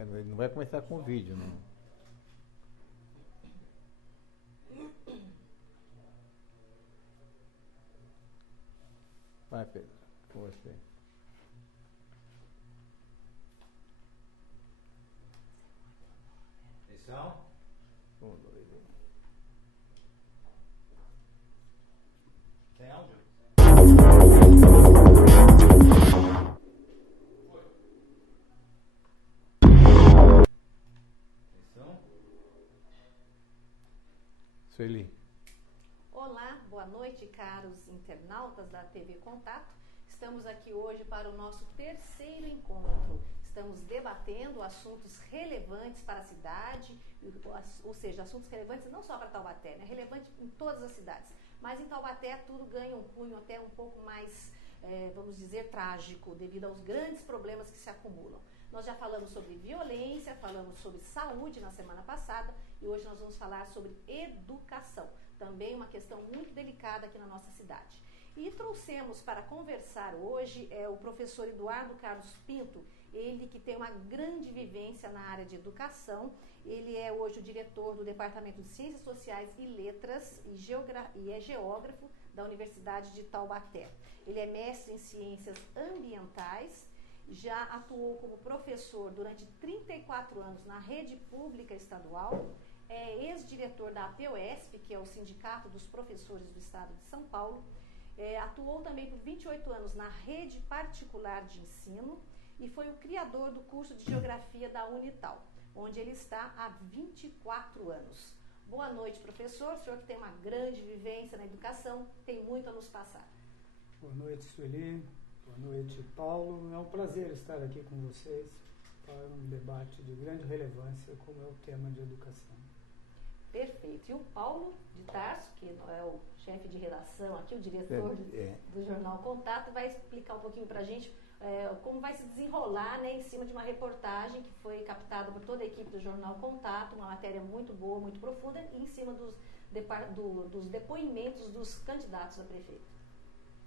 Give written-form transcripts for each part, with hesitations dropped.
Ele não vai começar com o vídeo, não. Vai, Pedro, com você. Atenção. 1, 2, 1. Tem áudio? Atenção. Sueli. Olá, boa noite, caros internautas da TV Contato. Estamos aqui hoje para o nosso terceiro encontro. Estamos debatendo assuntos relevantes para a cidade, ou seja, assuntos relevantes não só para Taubaté, né? Relevante em todas as cidades. Mas em Taubaté tudo ganha um cunho até um pouco mais, vamos dizer, trágico, devido aos grandes problemas que se acumulam. Nós já falamos sobre violência, falamos sobre saúde na semana passada e hoje nós vamos falar sobre educação, também uma questão muito delicada aqui na nossa cidade. E trouxemos para conversar hoje o professor Eduardo Carlos Pinto, ele que tem uma grande vivência na área de educação. Ele é hoje o diretor do Departamento de Ciências Sociais e Letras e é geógrafo da Universidade de Taubaté. Ele é mestre em Ciências Ambientais, já atuou como professor durante 34 anos na rede pública estadual, é ex-diretor da APOESP, que é o Sindicato dos Professores do Estado de São Paulo, atuou também por 28 anos na rede particular de ensino e foi o criador do curso de Geografia da Unital, onde ele está há 24 anos. Boa noite, professor. O senhor que tem uma grande vivência na educação, tem muito a nos passar. Boa noite, Sueli. Boa noite, Paulo. É um prazer estar aqui com vocês para um debate de grande relevância, como é o tema de educação. Perfeito. E o Paulo de Tarso, que é o chefe de redação aqui, o diretor do Jornal Contato, vai explicar um pouquinho para a gente como vai se desenrolar, né, em cima de uma reportagem que foi captada por toda a equipe do Jornal Contato, uma matéria muito boa, muito profunda, e em cima dos depoimentos dos candidatos a prefeito.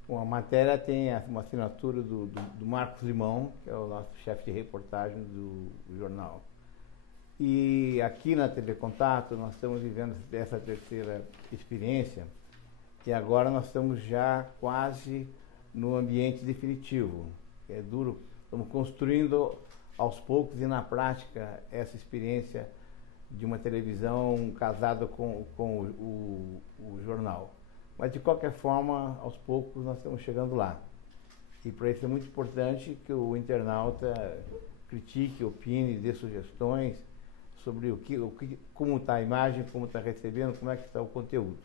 Bom, a matéria tem uma assinatura do Marcos Limão, que é o nosso chefe de reportagem do jornal. E aqui na TV Contato nós estamos vivendo essa terceira experiência e agora nós estamos já quase no ambiente definitivo. É duro, estamos construindo aos poucos e na prática essa experiência de uma televisão casada com o jornal. Mas de qualquer forma, aos poucos nós estamos chegando lá. E para isso é muito importante que o internauta critique, opine, dê sugestões sobre como está a imagem, como está recebendo, como é que está o conteúdo.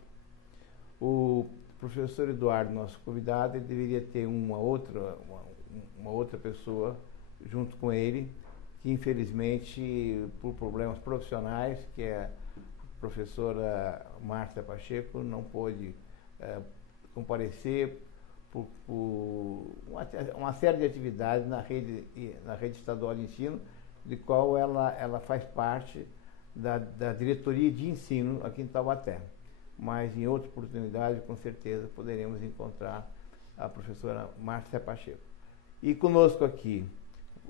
O professor Eduardo, nosso convidado, ele deveria ter uma outra pessoa junto com ele, que infelizmente, por problemas profissionais, que é a professora Márcia Pacheco, não pôde comparecer por uma série de atividades na rede estadual de ensino, de qual ela faz parte da diretoria de ensino aqui em Taubaté. Mas em outra oportunidade, com certeza, poderemos encontrar a professora Márcia Pacheco. E conosco aqui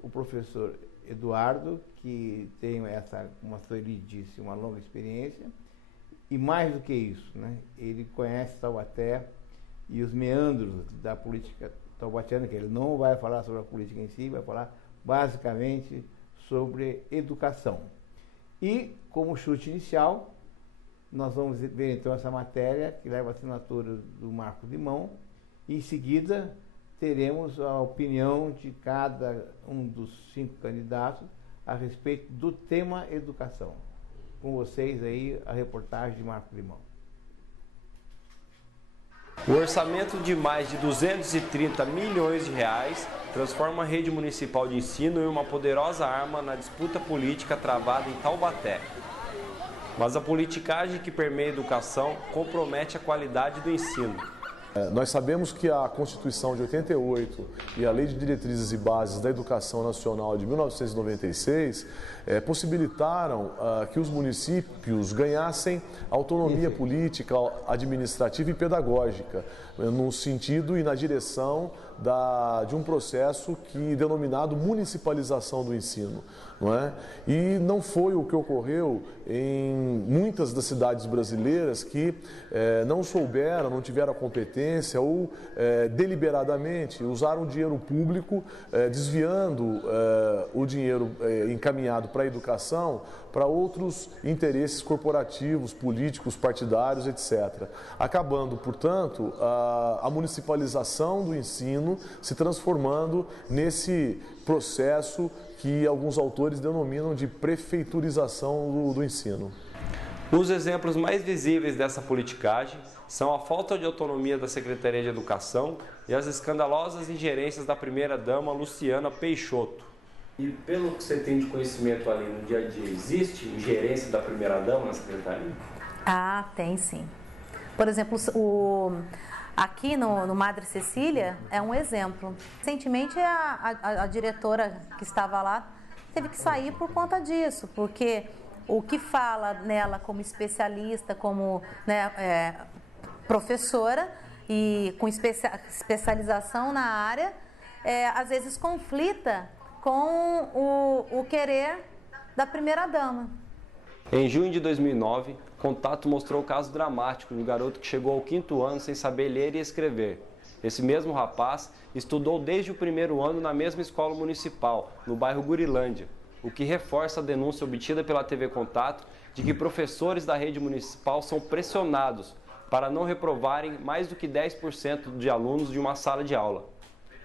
o professor Eduardo, que tem como a Sueli disse, uma longa experiência, e mais do que isso, né, ele conhece Taubaté e os meandros da política taubatiana, que ele não vai falar sobre a política em si, vai falar basicamente sobre educação. E, como chute inicial, nós vamos ver então essa matéria, que leva a assinatura do Marcos Limão, e em seguida teremos a opinião de cada um dos 5 candidatos a respeito do tema educação. Com vocês aí a reportagem de Marcos Limão. O orçamento de mais de 230 milhões de reais transforma a rede municipal de ensino em uma poderosa arma na disputa política travada em Taubaté. Mas a politicagem que permeia a educação compromete a qualidade do ensino. Nós sabemos que a Constituição de 88 e a Lei de Diretrizes e Bases da Educação Nacional de 1996 possibilitaram que os municípios ganhassem autonomia política, administrativa e pedagógica, no sentido e na direção de um processo denominado municipalização do ensino. Não é? E não foi o que ocorreu em muitas das cidades brasileiras que não souberam, não tiveram a competência ou deliberadamente usaram o dinheiro público, desviando o dinheiro encaminhado para a educação para outros interesses corporativos, políticos, partidários, etc. Acabando, portanto, a municipalização do ensino se transformando nesse processo que alguns autores denominam de prefeiturização do ensino. Os exemplos mais visíveis dessa politicagem são a falta de autonomia da Secretaria de Educação e as escandalosas ingerências da primeira-dama Luciana Peixoto. E pelo que você tem de conhecimento ali no dia a dia, existe ingerência da primeira-dama na Secretaria? Ah, tem sim. Por exemplo, aqui no Madre Cecília é um exemplo. Recentemente a diretora que estava lá teve que sair por conta disso, porque o que fala nela como especialista, como professora e com especialização na área, às vezes conflita com o querer da primeira-dama. Em junho de 2009, Contato mostrou o caso dramático de um garoto que chegou ao 5º ano sem saber ler e escrever. Esse mesmo rapaz estudou desde o 1º ano na mesma escola municipal, no bairro Gurilândia, o que reforça a denúncia obtida pela TV Contato de que professores da rede municipal são pressionados para não reprovarem mais do que 10% de alunos de uma sala de aula.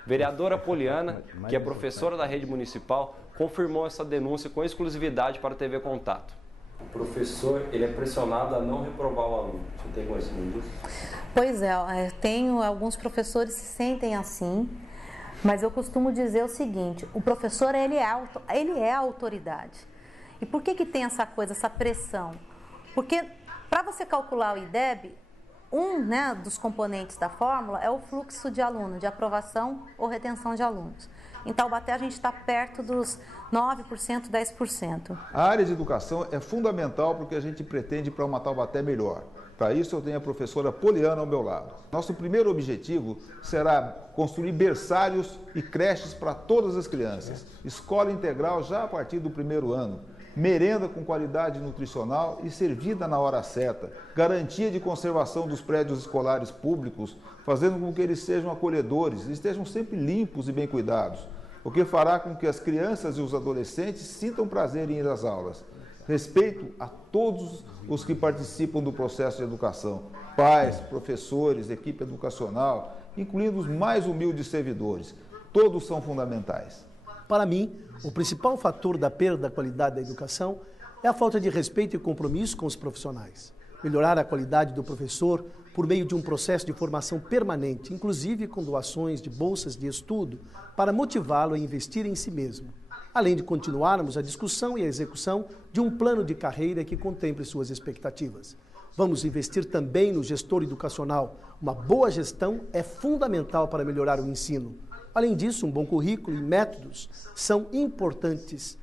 Vereadora Poliana, que é professora da rede municipal, confirmou essa denúncia com exclusividade para a TV Contato. O professor, ele é pressionado a não reprovar o aluno. Você tem conhecimento disso? Pois é, tenho alguns professores que se sentem assim, mas eu costumo dizer o seguinte: o professor ele é a autoridade. E por que tem essa coisa, essa pressão? Porque para você calcular o IDEB, dos componentes da fórmula é o fluxo de aluno, de aprovação ou retenção de alunos. Em Taubaté a gente está perto dos 9%, 10%. A área de educação é fundamental porque a gente pretende para uma Taubaté melhor. Para isso eu tenho a professora Poliana ao meu lado. Nosso primeiro objetivo será construir berçários e creches para todas as crianças. Escola integral já a partir do 1º ano. Merenda com qualidade nutricional e servida na hora certa. Garantia de conservação dos prédios escolares públicos, fazendo com que eles sejam acolhedores e estejam sempre limpos e bem cuidados, o que fará com que as crianças e os adolescentes sintam prazer em ir às aulas. Respeito a todos os que participam do processo de educação, pais, professores, equipe educacional, incluindo os mais humildes servidores. Todos são fundamentais. Para mim, o principal fator da perda da qualidade da educação é a falta de respeito e compromisso com os profissionais. Melhorar a qualidade do professor por meio de um processo de formação permanente, inclusive com doações de bolsas de estudo, para motivá-lo a investir em si mesmo. Além de continuarmos a discussão e a execução de um plano de carreira que contemple suas expectativas. Vamos investir também no gestor educacional. Uma boa gestão é fundamental para melhorar o ensino. Além disso, um bom currículo e métodos são importantes.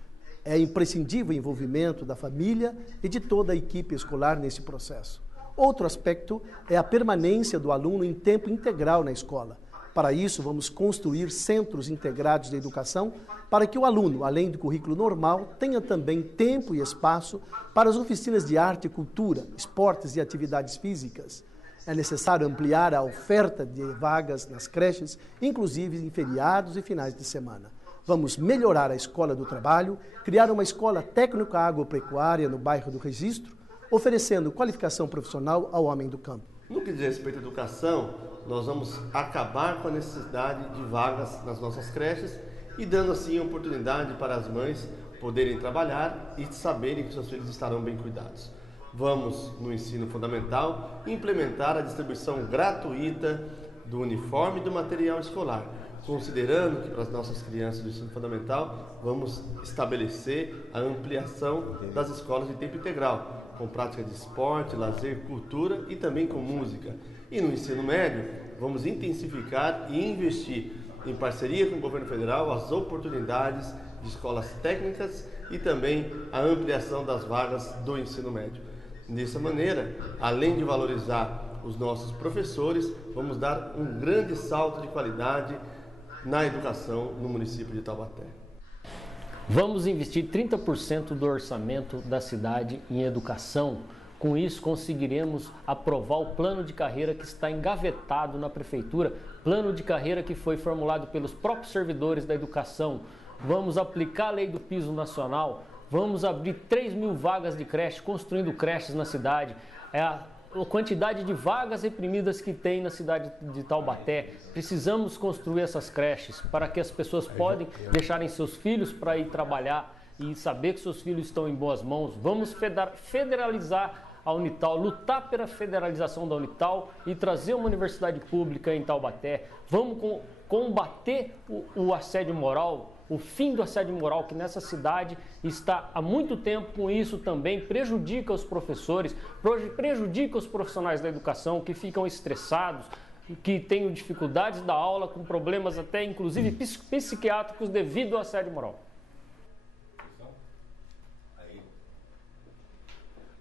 É imprescindível o envolvimento da família e de toda a equipe escolar nesse processo. Outro aspecto é a permanência do aluno em tempo integral na escola. Para isso, vamos construir centros integrados de educação para que o aluno, além do currículo normal, tenha também tempo e espaço para as oficinas de arte e cultura, esportes e atividades físicas. É necessário ampliar a oferta de vagas nas creches, inclusive em feriados e finais de semana. Vamos melhorar a escola do trabalho, criar uma escola técnica agropecuária no bairro do Registro, oferecendo qualificação profissional ao homem do campo. No que diz respeito à educação, nós vamos acabar com a necessidade de vagas nas nossas creches e dando assim a oportunidade para as mães poderem trabalhar e saberem que seus filhos estarão bem cuidados. Vamos, no ensino fundamental, implementar a distribuição gratuita do uniforme e do material escolar, considerando que para as nossas crianças do ensino fundamental vamos estabelecer a ampliação das escolas de tempo integral, com prática de esporte, lazer, cultura e também com música. E no ensino médio, vamos intensificar e investir em parceria com o governo federal as oportunidades de escolas técnicas e também a ampliação das vagas do ensino médio. Dessa maneira, além de valorizar os nossos professores, vamos dar um grande salto de qualidade na educação no município de Taubaté. Vamos investir 30% do orçamento da cidade em educação. Com isso, conseguiremos aprovar o plano de carreira que está engavetado na prefeitura, plano de carreira que foi formulado pelos próprios servidores da educação. Vamos aplicar a lei do piso nacional, vamos abrir 3.000 vagas de creche, construindo creches na cidade. A quantidade de vagas reprimidas que tem na cidade de Taubaté. Precisamos construir essas creches para que as pessoas podem deixarem seus filhos para ir trabalhar e saber que seus filhos estão em boas mãos. Vamos federalizar a Unital, lutar pela federalização da Unital e trazer uma universidade pública em Taubaté. Vamos combater o assédio moral, o fim do assédio moral que nessa cidade está há muito tempo. Com isso também prejudica os professores, prejudica os profissionais da educação que ficam estressados, que têm dificuldades da aula, com problemas até inclusive psiquiátricos devido ao assédio moral.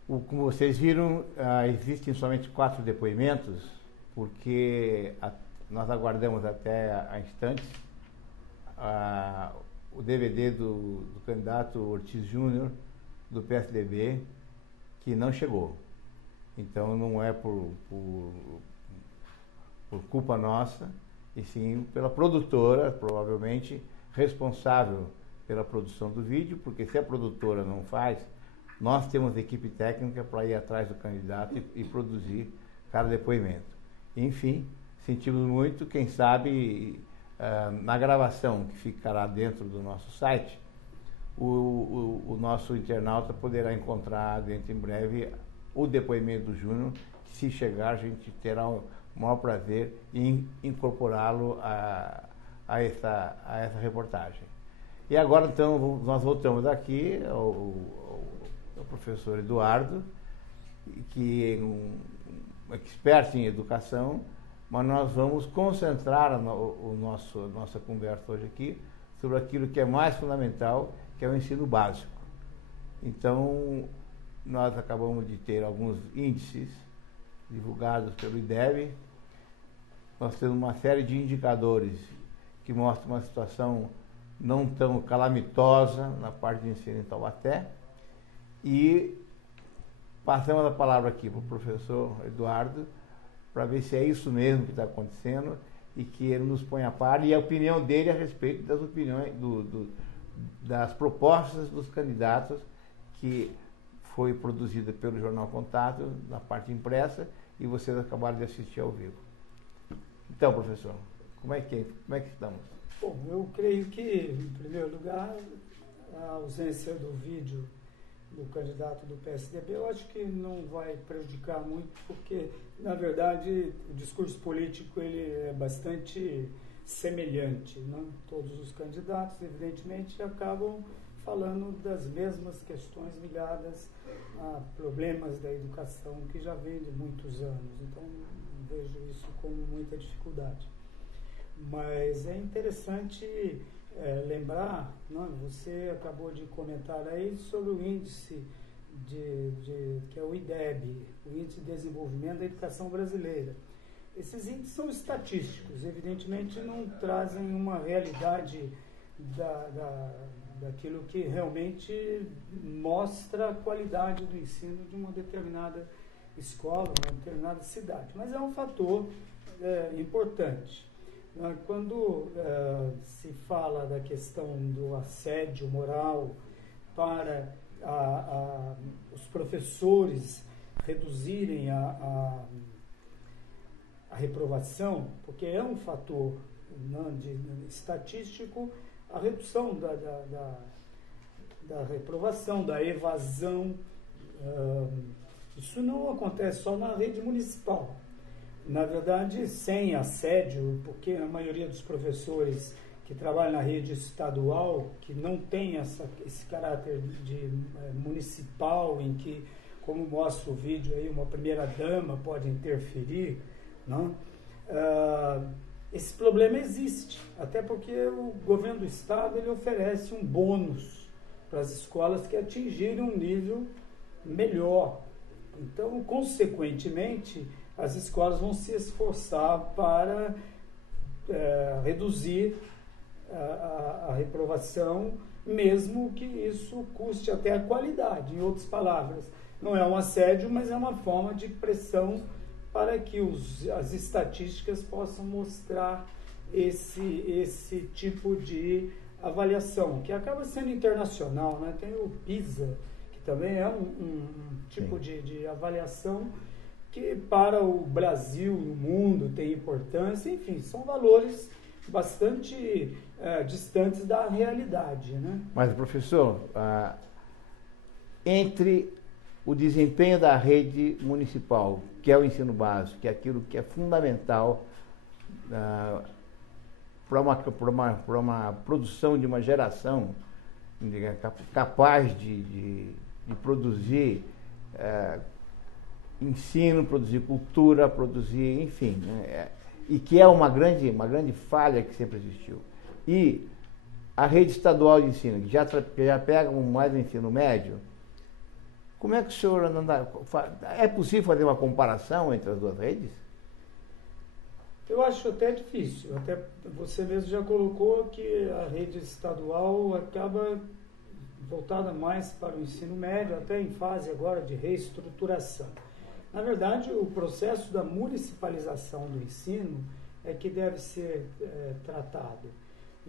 Como vocês viram, existem somente 4 depoimentos, porque nós aguardamos até há instantes o DVD do candidato Ortiz Júnior, do PSDB, que não chegou. Então não é por culpa nossa, e sim pela produtora, provavelmente responsável pela produção do vídeo, porque se a produtora não faz, nós temos equipe técnica para ir atrás do candidato e produzir cada depoimento. Enfim, sentimos muito, quem sabe na gravação que ficará dentro do nosso site, o nosso internauta poderá encontrar dentro em breve o depoimento do Júnior, que se chegar a gente terá o maior prazer em incorporá-lo a essa reportagem. E agora então nós voltamos aqui ao professor Eduardo, que é um expert em educação, mas nós vamos concentrar a nossa conversa hoje aqui sobre aquilo que é mais fundamental, que é o ensino básico. Então, nós acabamos de ter alguns índices divulgados pelo IDEB. Nós temos uma série de indicadores que mostram uma situação não tão calamitosa na parte de ensino em Taubaté. E passamos a palavra aqui para o professor Eduardo, para ver se é isso mesmo que está acontecendo e que ele nos põe a par e a opinião dele a respeito das opiniões, das propostas dos candidatos que foi produzida pelo Jornal Contato, na parte impressa, e vocês acabaram de assistir ao vivo. Então, professor, como é que estamos? Bom, eu creio que, em primeiro lugar, a ausência do vídeo do candidato do PSDB, eu acho que não vai prejudicar muito, porque, na verdade, o discurso político ele é bastante semelhante, né? Todos os candidatos, evidentemente, acabam falando das mesmas questões ligadas a problemas da educação que já vem de muitos anos. Então, vejo isso como muita dificuldade. Mas é interessante lembrar, né, você acabou de comentar aí sobre o índice que é o IDEB, o Índice de Desenvolvimento da Educação Brasileira. Esses índices são estatísticos, evidentemente não trazem uma realidade daquilo que realmente mostra a qualidade do ensino de uma determinada escola, uma determinada cidade. Mas é um fator importante. Quando se fala da questão do assédio moral para os professores reduzirem a reprovação, porque é um fator estatístico, a redução da reprovação, da evasão, isso não acontece só na rede municipal. Na verdade, sem assédio, porque a maioria dos professores que trabalham na rede estadual, que não tem esse caráter de municipal, em que, como mostra o vídeo aí, uma primeira-dama pode interferir, não? esse problema existe, até porque o governo do estado ele oferece um bônus para as escolas que atingirem um nível melhor. Então, consequentemente, as escolas vão se esforçar para reduzir a reprovação, mesmo que isso custe até a qualidade. Em outras palavras, não é um assédio, mas é uma forma de pressão para que as estatísticas possam mostrar esse tipo de avaliação, que acaba sendo internacional, né? Tem o PISA, que também é um tipo de avaliação que para o Brasil, no mundo, tem importância. Enfim, são valores bastante distantes da realidade, né? Mas, professor, entre o desempenho da rede municipal, que é o ensino básico, que é aquilo que é fundamental para uma produção de uma geração capaz de produzir ensino, produzir cultura, produzir, enfim, né? E que é uma grande falha que sempre existiu. E a rede estadual de ensino, que já pega mais o ensino médio, como é que o senhor é possível fazer uma comparação entre as duas redes? Eu acho até difícil. Até você mesmo já colocou que a rede estadual acaba voltada mais para o ensino médio, até em fase agora de reestruturação. Na verdade, o processo da municipalização do ensino é que deve ser tratado.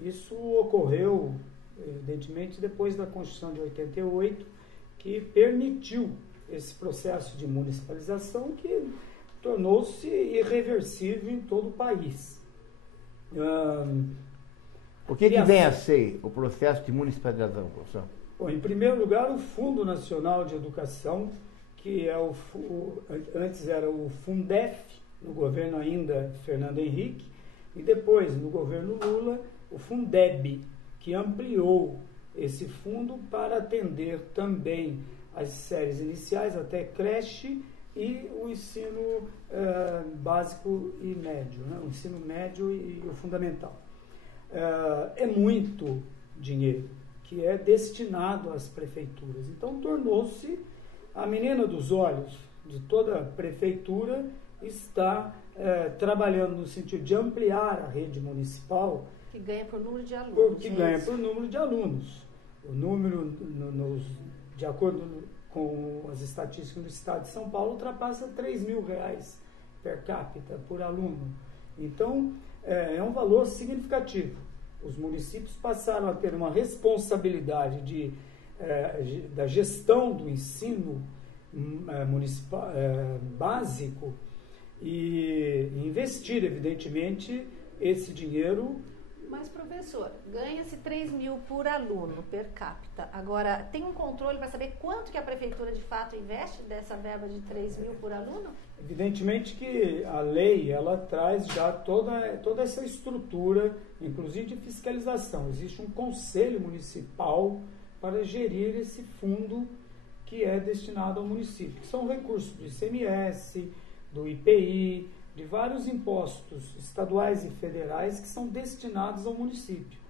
Isso ocorreu, evidentemente, depois da Constituição de 88, que permitiu esse processo de municipalização que tornou-se irreversível em todo o país. O que vem a ser o processo de municipalização, professor? Bom, em primeiro lugar, o Fundo Nacional de Educação, que antes era o Fundef, no governo ainda Fernando Henrique, e depois, no governo Lula, o Fundeb, que ampliou esse fundo para atender também as séries iniciais, até creche, e o ensino básico e médio, né? O ensino médio e o fundamental. É muito dinheiro que é destinado às prefeituras. Então, tornou-se a menina dos olhos de toda a prefeitura está trabalhando no sentido de ampliar a rede municipal. Que ganha por número de alunos. Que ganha por número de alunos. O número, de acordo com as estatísticas do estado de São Paulo, ultrapassa R$3.000 per capita por aluno. Então, é um valor significativo. Os municípios passaram a ter uma responsabilidade da gestão do ensino municipal básico e investir, evidentemente, esse dinheiro. Mas, professor, ganha-se 3.000 por aluno per capita. Agora, tem um controle para saber quanto que a prefeitura de fato investe dessa verba de 3.000 por aluno? Evidentemente que a lei, ela traz já toda essa estrutura, inclusive de fiscalização. Existe um conselho municipal para gerir esse fundo que é destinado ao município, que são recursos do ICMS, do IPI, de vários impostos estaduais e federais que são destinados ao município.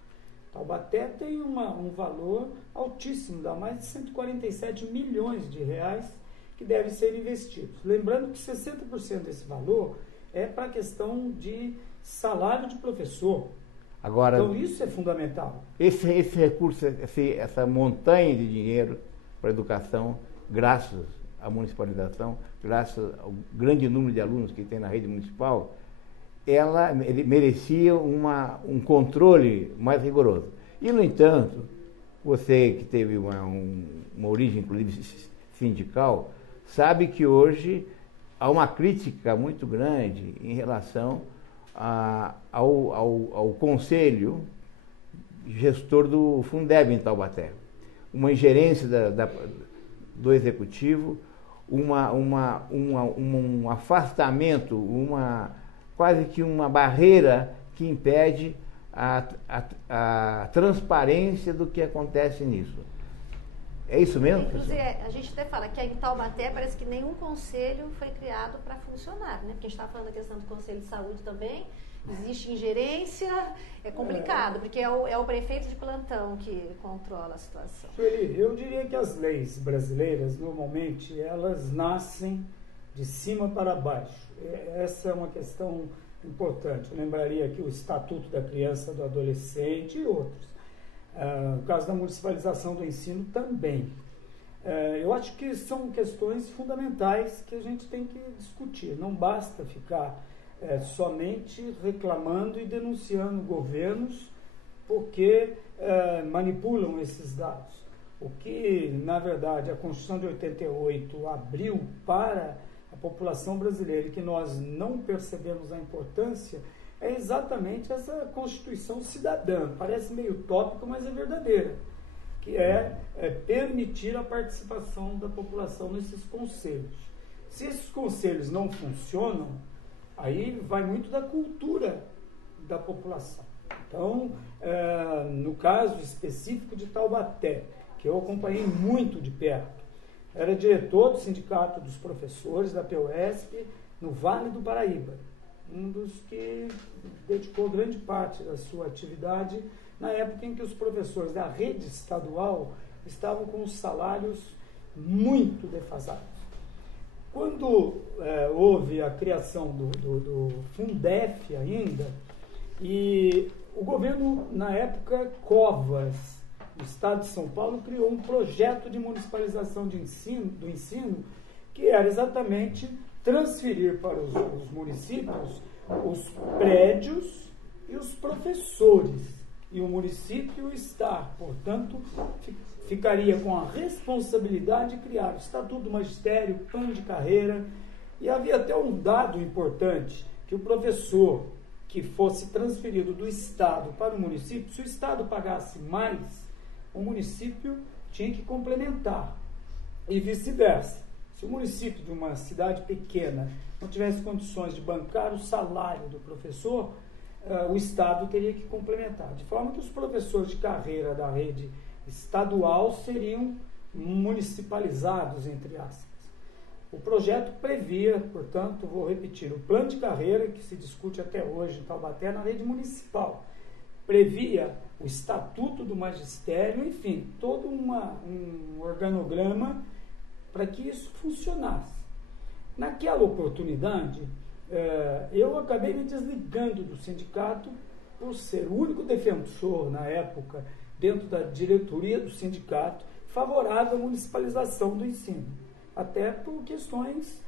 Taubaté tem um valor altíssimo, dá mais de 147 milhões de reais que devem ser investidos. Lembrando que 60% desse valor é para a questão de salário de professor. Agora, então isso é fundamental. Esse recurso, essa montanha de dinheiro para a educação, graças à municipalização, graças ao grande número de alunos que tem na rede municipal, ele merecia um controle mais rigoroso. E, no entanto, você que teve uma origem, inclusive, sindical, sabe que hoje há uma crítica muito grande em relação ao conselho gestor do Fundeb em Taubaté. Uma ingerência do executivo, um afastamento, quase que uma barreira que impede a transparência do que acontece nisso. É isso mesmo? Inclusive, a gente até fala que em Taubaté parece que nenhum conselho foi criado para funcionar, né? Porque a gente estava falando da questão do Conselho de Saúde também, existe ingerência, é complicado, porque é o prefeito de plantão que controla a situação. Sueli, eu diria que as leis brasileiras, normalmente, elas nascem de cima para baixo. Essa é uma questão importante. Eu lembraria aqui o Estatuto da Criança e do Adolescente e outros. No caso da municipalização do ensino também. Eu acho que são questões fundamentais que a gente tem que discutir. Não basta ficar somente reclamando e denunciando governos porque manipulam esses dados. O que, na verdade, a Constituição de 88 abriu para a população brasileira e que nós não percebemos a importância é exatamente essa Constituição cidadã. Parece meio utópico, mas é verdadeira, que é permitir a participação da população nesses conselhos. Se esses conselhos não funcionam, aí vai muito da cultura da população. Então, no caso específico de Taubaté, que eu acompanhei muito de perto, era diretor do Sindicato dos Professores da PUESP no Vale do Paraíba, um dos que dedicou grande parte da sua atividade na época em que os professores da rede estadual estavam com os salários muito defasados. Quando houve a criação do Fundef ainda, e o governo, na época, Covas, do estado de São Paulo, criou um projeto de municipalização do ensino, que era exatamente transferir para os municípios os prédios e os professores. E o município está, portanto, ficaria com a responsabilidade de criar o Estatuto do Magistério, plano de carreira. E havia até um dado importante, que o professor que fosse transferido do Estado para o município, se o Estado pagasse mais, o município tinha que complementar. E vice-versa. Se o município de uma cidade pequena não tivesse condições de bancar o salário do professor, o Estado teria que complementar. De forma que os professores de carreira da rede estadual seriam municipalizados, entre aspas. O projeto previa, portanto, vou repetir, o plano de carreira, que se discute até hoje em Taubaté, na rede municipal, previa o Estatuto do Magistério, enfim, todo um organograma para que isso funcionasse. Naquela oportunidade, eu acabei me desligando do sindicato por ser o único defensor, na época, dentro da diretoria do sindicato, favorável à municipalização do ensino. Até por questões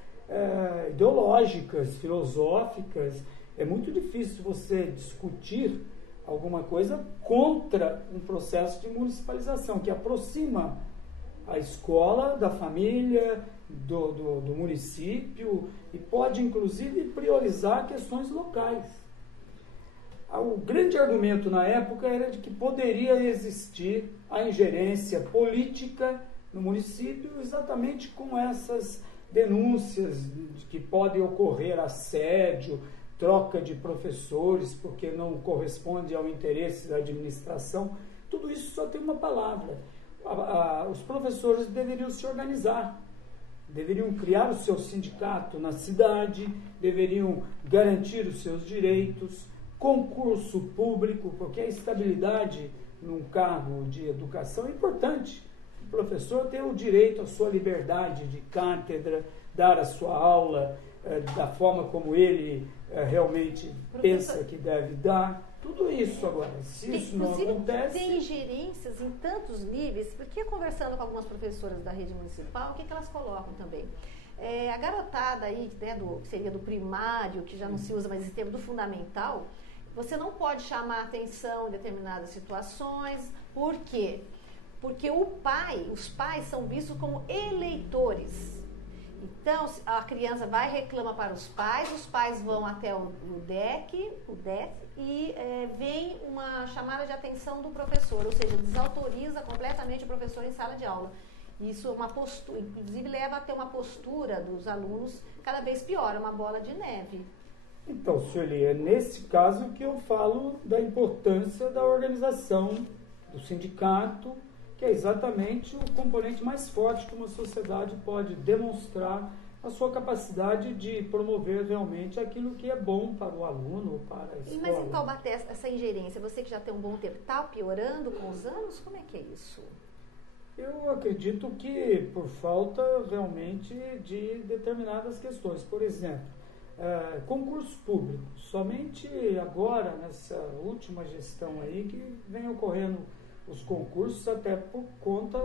ideológicas, filosóficas. É muito difícil você discutir alguma coisa contra um processo de municipalização, que aproxima a escola da família, do município, e pode, inclusive, priorizar questões locais. O grande argumento na época era de que poderia existir a ingerência política no município, exatamente com essas denúncias de que pode ocorrer assédio, troca de professores, porque não corresponde ao interesse da administração. Tudo isso só tem uma palavra. Os professores deveriam se organizar, deveriam criar o seu sindicato na cidade, deveriam garantir os seus direitos, concurso público, porque a estabilidade num cargo de educação é importante. O professor tem o direito à sua liberdade de cátedra, dar a sua aula da forma como ele realmente pensa que deve dar. Tudo isso agora, se isso não acontece... Tem ingerências em tantos níveis, porque conversando com algumas professoras da rede municipal, o que elas colocam também? A garotada aí, né, que seria do primário, que já não se usa mais esse termo, do fundamental, você não pode chamar atenção em determinadas situações. Por quê? Porque os pais são vistos como eleitores. Então, a criança vai e reclama para os pais vão até o DEC, e vem uma chamada de atenção do professor, ou seja, desautoriza completamente o professor em sala de aula. Isso é uma postura, inclusive leva a ter uma postura dos alunos cada vez pior, é uma bola de neve. Então, Sueli, é nesse caso que eu falo da importância da organização do sindicato, que é exatamente o componente mais forte que uma sociedade pode demonstrar a sua capacidade de promover realmente aquilo que é bom para o aluno, para a escola. Mas em Taubaté, essa ingerência, você que já tem um bom tempo, está piorando com os anos? Como é que é isso? Eu acredito que por falta realmente de determinadas questões. Por exemplo, concurso público. Somente agora, nessa última gestão aí, que vem ocorrendo os concursos até por conta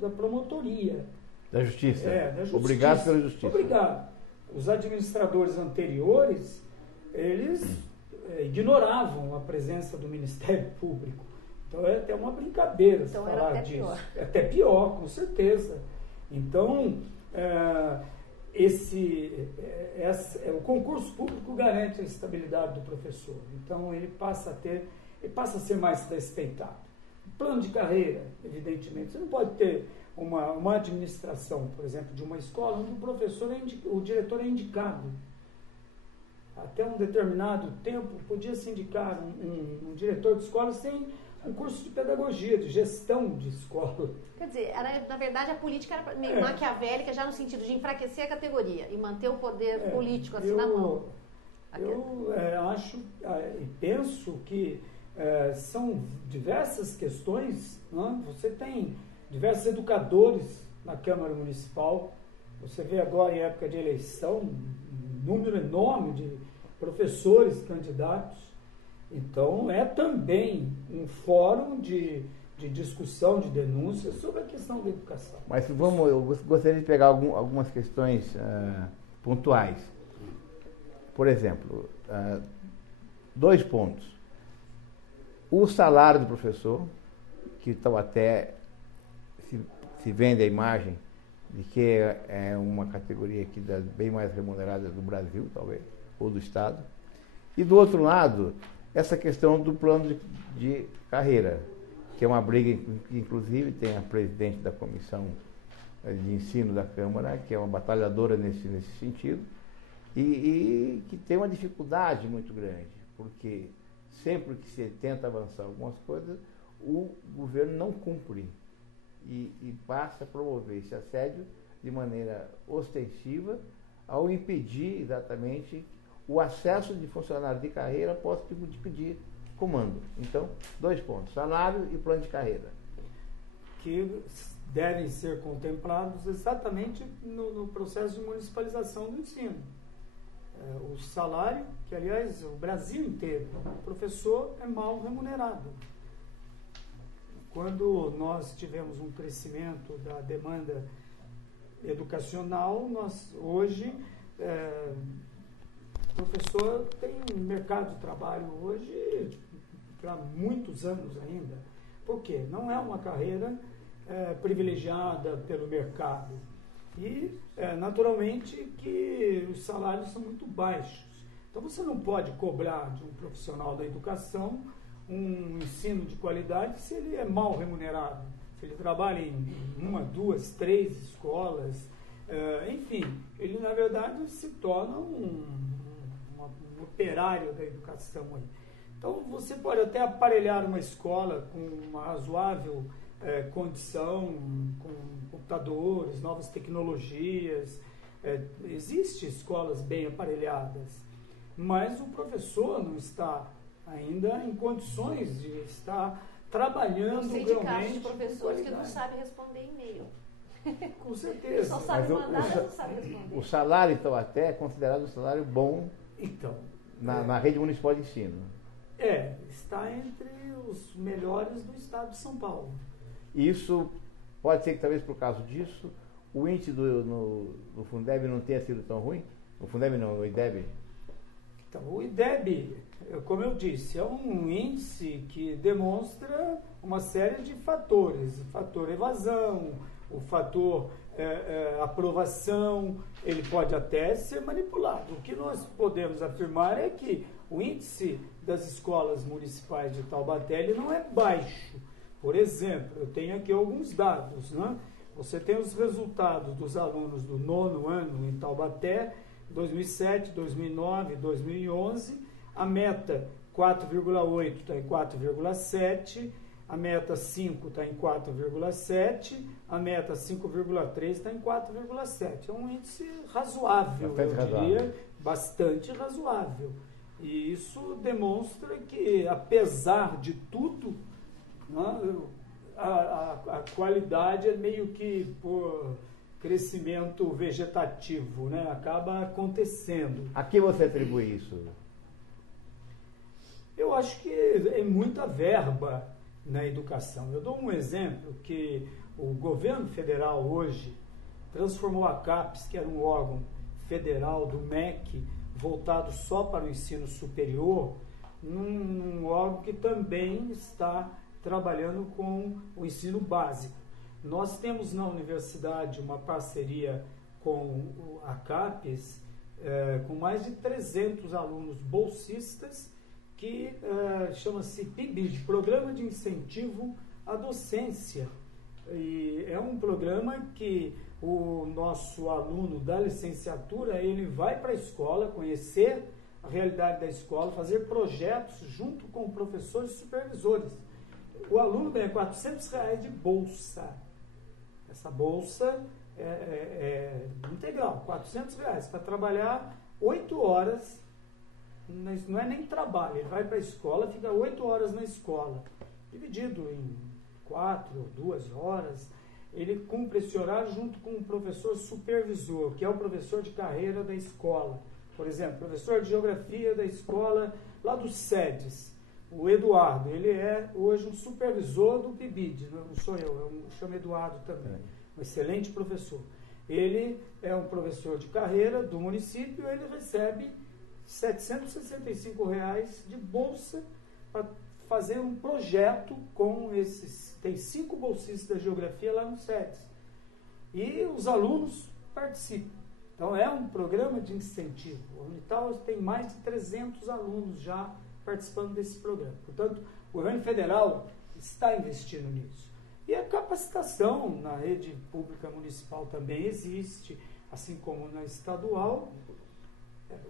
da promotoria. Da justiça. Da justiça. Obrigado pela justiça. Obrigado. Os administradores anteriores, eles ignoravam a presença do Ministério Público. Então é até uma brincadeira então, falar até disso. Pior. É até pior, com certeza. Então, o concurso público garante a estabilidade do professor. Então ele passa a ser mais respeitado. Plano de carreira, evidentemente. Você não pode ter uma administração, por exemplo, de uma escola onde o diretor é indicado. Até um determinado tempo podia se indicar um diretor de escola sem um curso de pedagogia, de gestão de escola. Quer dizer, na verdade a política era meio maquiavélica, já no sentido de enfraquecer a categoria e manter o poder político assim na mão. Eu acho e penso que são diversas questões, né? Você tem diversos educadores na Câmara Municipal, você vê agora em época de eleição um número enorme de professores candidatos. Então, é também um fórum de discussão, de denúncia sobre a questão da educação. Mas eu gostaria de pegar algumas questões pontuais. Por exemplo, 2 pontos. O salário do professor, que estão até se vende a imagem de que é uma categoria aqui bem mais remunerada do Brasil, talvez, ou do Estado. E do outro lado, essa questão do plano de carreira, que é uma briga que inclusive tem a presidente da Comissão de Ensino da Câmara, que é uma batalhadora nesse sentido, e que tem uma dificuldade muito grande, porque sempre que se tenta avançar algumas coisas, o governo não cumpre e passa a promover esse assédio de maneira ostensiva ao impedir exatamente o acesso de funcionário de carreira após tipo de pedir comando. Então, 2 pontos, salário e plano de carreira. Que devem ser contemplados exatamente no processo de municipalização do ensino. O salário, que aliás o Brasil inteiro, o professor é mal remunerado. Quando nós tivemos um crescimento da demanda educacional, hoje o professor tem um mercado de trabalho hoje para muitos anos ainda. Por quê? Não é uma carreira privilegiada pelo mercado. E, naturalmente, que os salários são muito baixos. Então, você não pode cobrar de um profissional da educação um ensino de qualidade se ele é mal remunerado, se ele trabalha em 1, 2, 3 escolas, enfim, ele, na verdade, se torna um operário da educação aí. Então, você pode até aparelhar uma escola com uma razoável condição, com computadores, novas tecnologias. Existem escolas bem aparelhadas, mas o professor não está ainda em condições de estar trabalhando realmente. De professores que não sabem responder e-mail. Com certeza. Só sabe mandar, mas não sabe responder. O salário, então, até é considerado um salário bom na rede municipal de ensino. Está entre os melhores do estado de São Paulo. Isso pode ser que talvez por causa disso o índice no Fundeb não tenha sido tão ruim? No Fundeb não, no IDEB? Então, o IDEB, como eu disse, é um índice que demonstra uma série de fatores. O fator evasão, o fator aprovação, ele pode até ser manipulado. O que nós podemos afirmar é que o índice das escolas municipais de Taubaté ele não é baixo. Por exemplo, eu tenho aqui alguns dados, né? Você tem os resultados dos alunos do 9º ano em Taubaté, 2007, 2009, 2011, a meta 4,8 está em 4,7, a meta 5 está em 4,7, a meta 5,3 está em 4,7. É um índice razoável, diria, bastante razoável. E isso demonstra que, apesar de tudo, né, a qualidade é meio que por crescimento vegetativo, né, acaba acontecendo. A que você atribui isso? Eu acho que é muita verba na educação. Eu dou um exemplo que o governo federal hoje transformou a CAPES, que era um órgão federal do MEC, voltado só para o ensino superior, num órgão que também está trabalhando com o ensino básico. Nós temos na universidade uma parceria com a CAPES, com mais de 300 alunos bolsistas, que chama-se PIBID, Programa de Incentivo à Docência. E é um programa que o nosso aluno da licenciatura, ele vai para a escola, conhecer a realidade da escola, fazer projetos junto com professores e supervisores. O aluno ganha R$400 de bolsa. Essa bolsa é integral, R$400, para trabalhar 8 horas. Não é nem trabalho, ele vai para a escola, fica 8 horas na escola, dividido em 4 ou 2 horas. Ele cumpre esse horário junto com um professor supervisor, que é o professor de carreira da escola. Por exemplo, professor de geografia da escola lá do SEDES, o Eduardo, ele é hoje um supervisor do PIBID, não sou eu chamo Eduardo também, um excelente professor. Ele é um professor de carreira do município, ele recebe R$765 de bolsa para fazer um projeto com esses. Tem 5 bolsistas de geografia lá no SEDES. E os alunos participam. Então é um programa de incentivo. O Unital tem mais de 300 alunos já participando desse programa. Portanto, o governo federal está investindo nisso. E a capacitação na rede pública municipal também existe, assim como na estadual.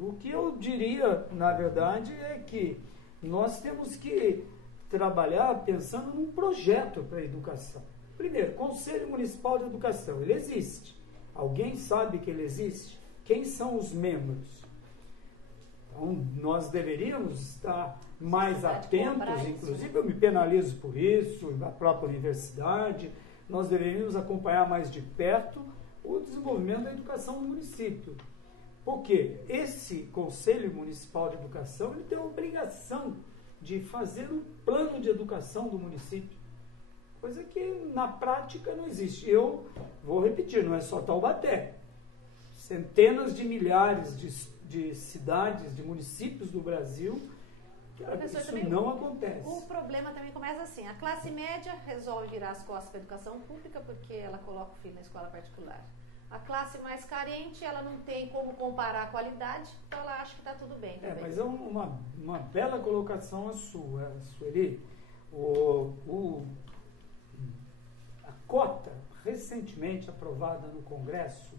O que eu diria, na verdade, é que nós temos que trabalhar pensando num projeto para a educação. Primeiro, Conselho Municipal de Educação, ele existe. Alguém sabe que ele existe? Quem são os membros? Então, nós deveríamos estar mais atentos, inclusive eu me penalizo por isso, na própria universidade, nós deveríamos acompanhar mais de perto o desenvolvimento da educação no município. Porque esse Conselho Municipal de Educação, ele tem a obrigação de fazer um plano de educação do município, coisa que na prática não existe. Eu vou repetir, não é só Taubaté. Centenas de milhares de cidades, de municípios do Brasil, isso também, não acontece. O problema também começa assim, a classe média resolve virar as costas para a educação pública porque ela coloca o filho na escola particular. A classe mais carente, ela não tem como comparar a qualidade, então ela acha que está tudo bem. Mas é uma bela colocação a sua, Sueli. A cota recentemente aprovada no Congresso,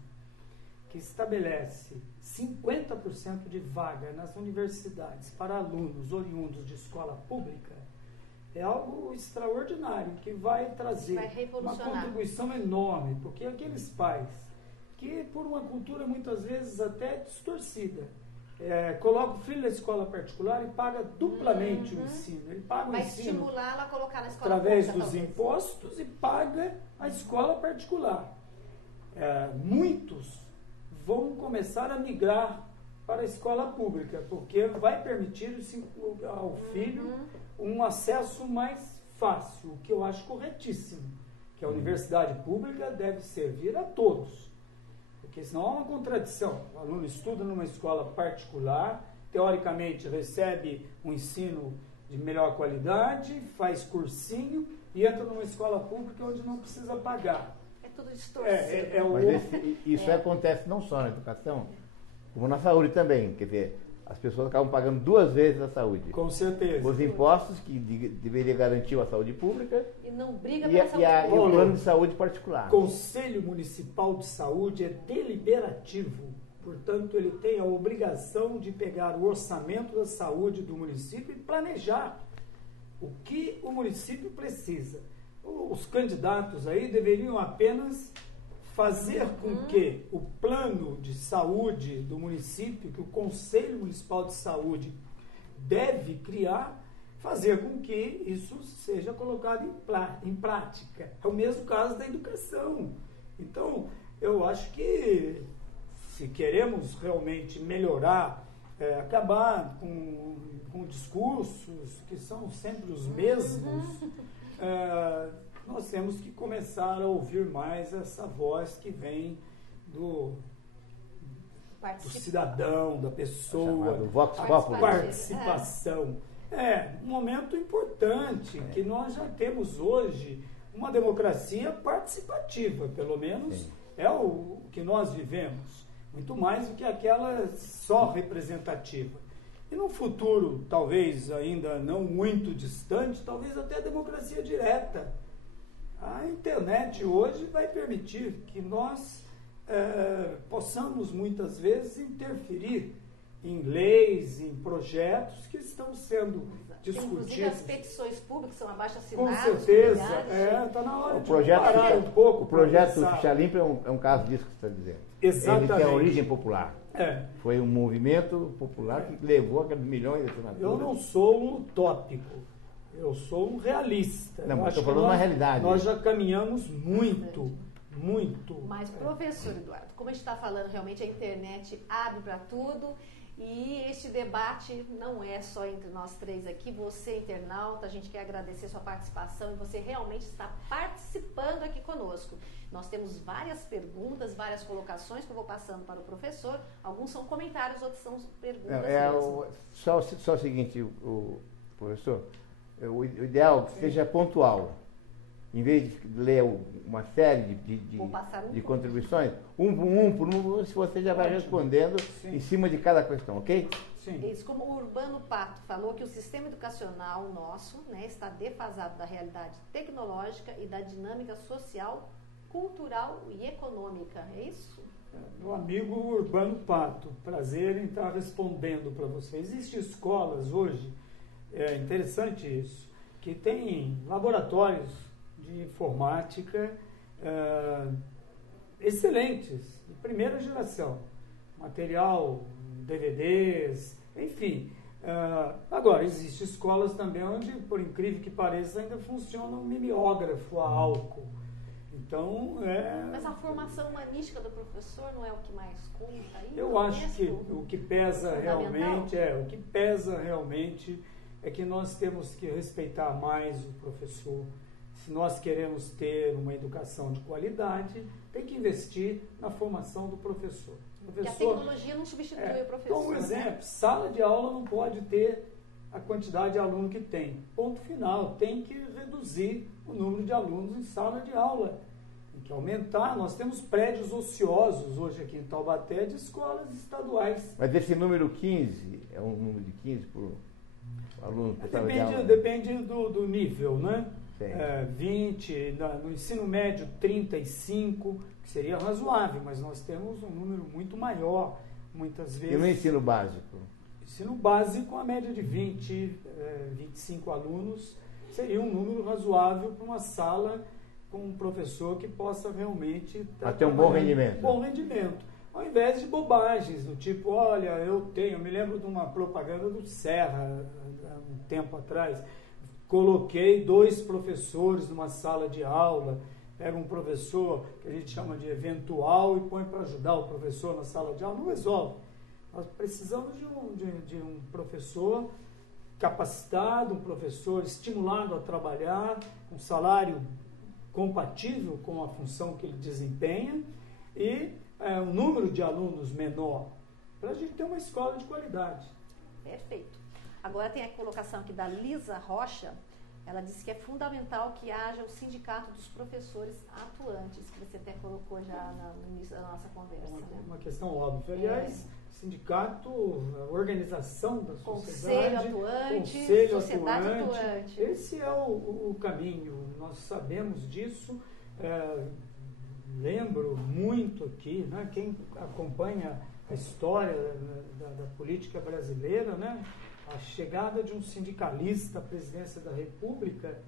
que estabelece 50% de vaga nas universidades para alunos oriundos de escola pública, é algo extraordinário, que vai trazer uma contribuição enorme, porque aqueles pais que, por uma cultura muitas vezes até distorcida, coloca o filho na escola particular e paga duplamente o ensino. Ele paga o ensino estimular a colocar na escola através pública, dos impostos e paga a escola particular. Muitos vão começar a migrar para a escola pública, porque vai permitir ao filho um acesso mais fácil, o que eu acho corretíssimo, que a universidade pública deve servir a todos. Porque senão há uma contradição. O aluno estuda numa escola particular, teoricamente recebe um ensino de melhor qualidade, faz cursinho e entra numa escola pública onde não precisa pagar. É tudo distorcido. Mas isso acontece não só na educação, como na saúde também. Quer dizer, as pessoas acabam pagando 2 vezes a saúde. Com certeza. Os impostos que deveria garantir a saúde pública e não briga pela saúde pública. E o plano de saúde particular. O Conselho Municipal de Saúde é deliberativo. Portanto, ele tem a obrigação de pegar o orçamento da saúde do município e planejar. O que o município precisa? Os candidatos aí deveriam apenas fazer com que o plano de saúde do município, que o Conselho Municipal de Saúde deve criar, fazer com que isso seja colocado em prática. É o mesmo caso da educação. Então, eu acho que se queremos realmente melhorar, acabar com discursos que são sempre os mesmos, nós temos que começar a ouvir mais essa voz que vem do cidadão, da pessoa, a participação. Um momento importante que nós já temos hoje, uma democracia participativa, pelo menos é o que nós vivemos, muito mais do que aquela só representativa. E no futuro, talvez ainda não muito distante, talvez até a democracia direta. A internet hoje vai permitir que nós possamos muitas vezes interferir em leis, em projetos que estão sendo discutidos. Inclusive as petições públicas são abaixo-assinadas. Com certeza, está na hora de parar um pouco. O projeto Ficha Limpa é um caso disso que você está dizendo. Exatamente. Ele tem a origem popular. Foi um movimento popular que levou a milhões de assinaturas. Eu não sou um utópico, eu sou um realista. Não, mas estou falando uma realidade. Nós já caminhamos muito. Mas, professor Eduardo, como a gente está falando, realmente a internet abre para tudo. E este debate não é só entre nós três aqui, você internauta, a gente quer agradecer sua participação e você realmente está participando aqui conosco. Nós temos várias perguntas, várias colocações que eu vou passando para o professor, alguns são comentários, outros são perguntas mesmo. Só o seguinte, professor, o ideal é que seja pontual. Em vez de ler uma série de contribuições, um por um, se você já vai respondendo em cima de cada questão, ok? Sim. Isso, como o Urbano Pato falou que o sistema educacional nosso, né, está defasado da realidade tecnológica e da dinâmica social, cultural e econômica, é isso? Meu amigo Urbano Pato, prazer em estar respondendo para você. Existem escolas hoje, é interessante isso, que tem laboratórios de informática excelentes, de primeira geração, material, DVDs, enfim. Agora, existem escolas também onde, por incrível que pareça, ainda funciona um mimeógrafo a álcool. Então, Mas a formação humanística do professor não é o que mais conta aí? Eu acho que o que pesa realmente é que nós temos que respeitar mais o professor. Se nós queremos ter uma educação de qualidade, tem que investir na formação do professor. Porque a tecnologia não substitui o professor. Então, um exemplo, sala de aula não pode ter a quantidade de aluno que tem. Ponto final, tem que reduzir o número de alunos em sala de aula. Tem que aumentar. Nós temos prédios ociosos hoje aqui em Taubaté de escolas estaduais. Mas esse número 15, é um número de 15 por aluno por sala de aula? Depende do nível, né? 20, no ensino médio 35, que seria razoável, mas nós temos um número muito maior, muitas vezes. E no ensino básico? Ensino básico, a média de 20, 25 alunos, seria um número razoável para uma sala com um professor que possa realmente ter um bom rendimento. Bom rendimento. Ao invés de bobagens, do tipo, olha, eu me lembro de uma propaganda do Serra, há um tempo atrás. Coloquei 2 professores numa sala de aula, pega um professor que a gente chama de eventual e põe para ajudar o professor na sala de aula, não resolve. Nós precisamos de um professor capacitado, um professor estimulado a trabalhar, um salário compatível com a função que ele desempenha e um número de alunos menor, para a gente ter uma escola de qualidade. Perfeito. Agora tem a colocação aqui da Lisa Rocha, ela disse que é fundamental que haja o sindicato dos professores atuantes, que você até colocou já no início da nossa conversa. Uma questão óbvia. Aliás, sindicato, organização da sociedade, conselho atuante. Esse é o caminho, nós sabemos disso. Lembro muito aqui, né, quem acompanha a história da política brasileira, né, A chegada de um sindicalista à presidência da República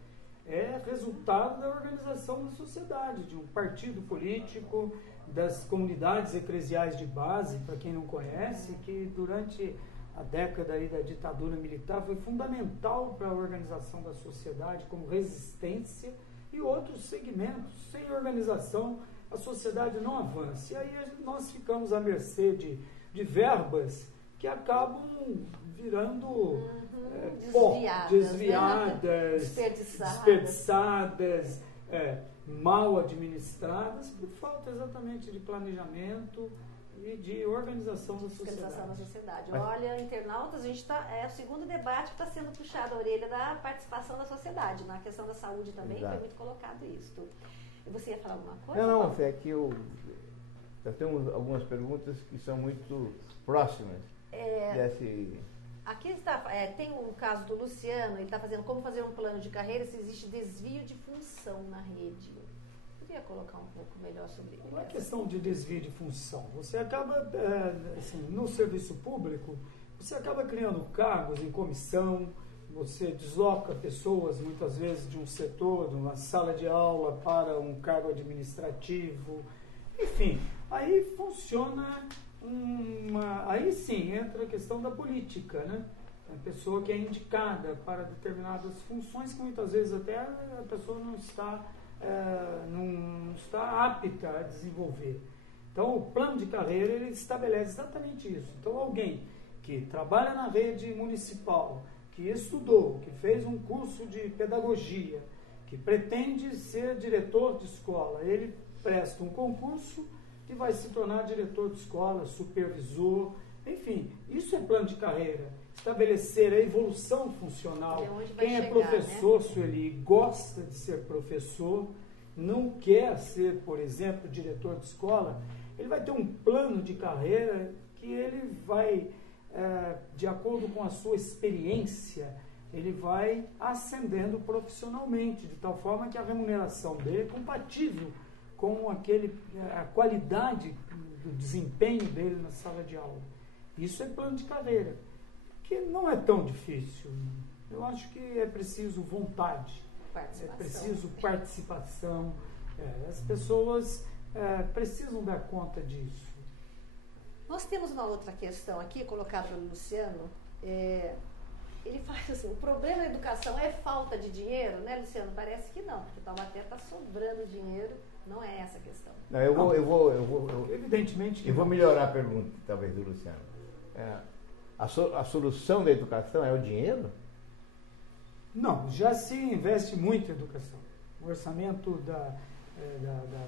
é resultado da organização da sociedade, de um partido político, das comunidades eclesiais de base, para quem não conhece, que durante a década aí da ditadura militar foi fundamental para a organização da sociedade como resistência e outros segmentos. Sem organização, a sociedade não avança. E aí nós ficamos à mercê de verbas que acabam virando desviadas, desperdiçadas, mal administradas, por falta exatamente de planejamento e de organização da sociedade. Olha, internautas, a gente é o segundo debate que está sendo puxado a orelha da participação da sociedade. Na questão da saúde também foi muito colocado isso. E você ia falar alguma coisa? Não, é que nós temos algumas perguntas que são muito próximas desse... Aqui tem o caso do Luciano, ele está fazendo como fazer um plano de carreira se existe desvio de função na rede. Eu queria colocar um pouco melhor sobre isso. Não é questão de desvio de função. Você acaba, assim, no serviço público, você acaba criando cargos em comissão, você desloca pessoas, muitas vezes, de um setor, de uma sala de aula, para um cargo administrativo. Enfim, aí funciona aí sim entra a questão da política, né? A pessoa que é indicada para determinadas funções que muitas vezes até a pessoa não está apta a desenvolver. Então, o plano de carreira ele estabelece exatamente isso. Então, alguém que trabalha na rede municipal, que estudou, que fez um curso de pedagogia, que pretende ser diretor de escola, ele presta um concurso e vai se tornar diretor de escola, supervisor, enfim, isso é plano de carreira. Estabelecer a evolução funcional. Quem é professor, Sueli, gosta de ser professor, não quer ser, por exemplo, diretor de escola, ele vai ter um plano de carreira que ele vai, de acordo com a sua experiência, ele vai ascendendo profissionalmente, de tal forma que a remuneração dele é compatível com a qualidade do desempenho dele na sala de aula. Isso é plano de carreira, que não é tão difícil. Eu acho que é preciso vontade, é preciso participação. As pessoas precisam dar conta disso. Nós temos uma outra questão aqui, colocada pelo Luciano. Ele faz assim, o problema da educação é falta de dinheiro, né, Luciano? Parece que não, porque Taubaté está sobrando dinheiro. Não é essa a questão. Não, evidentemente. Eu vou melhorar a pergunta, talvez, do Luciano. A solução da educação é o dinheiro? Não, já se investe muito em educação. O orçamento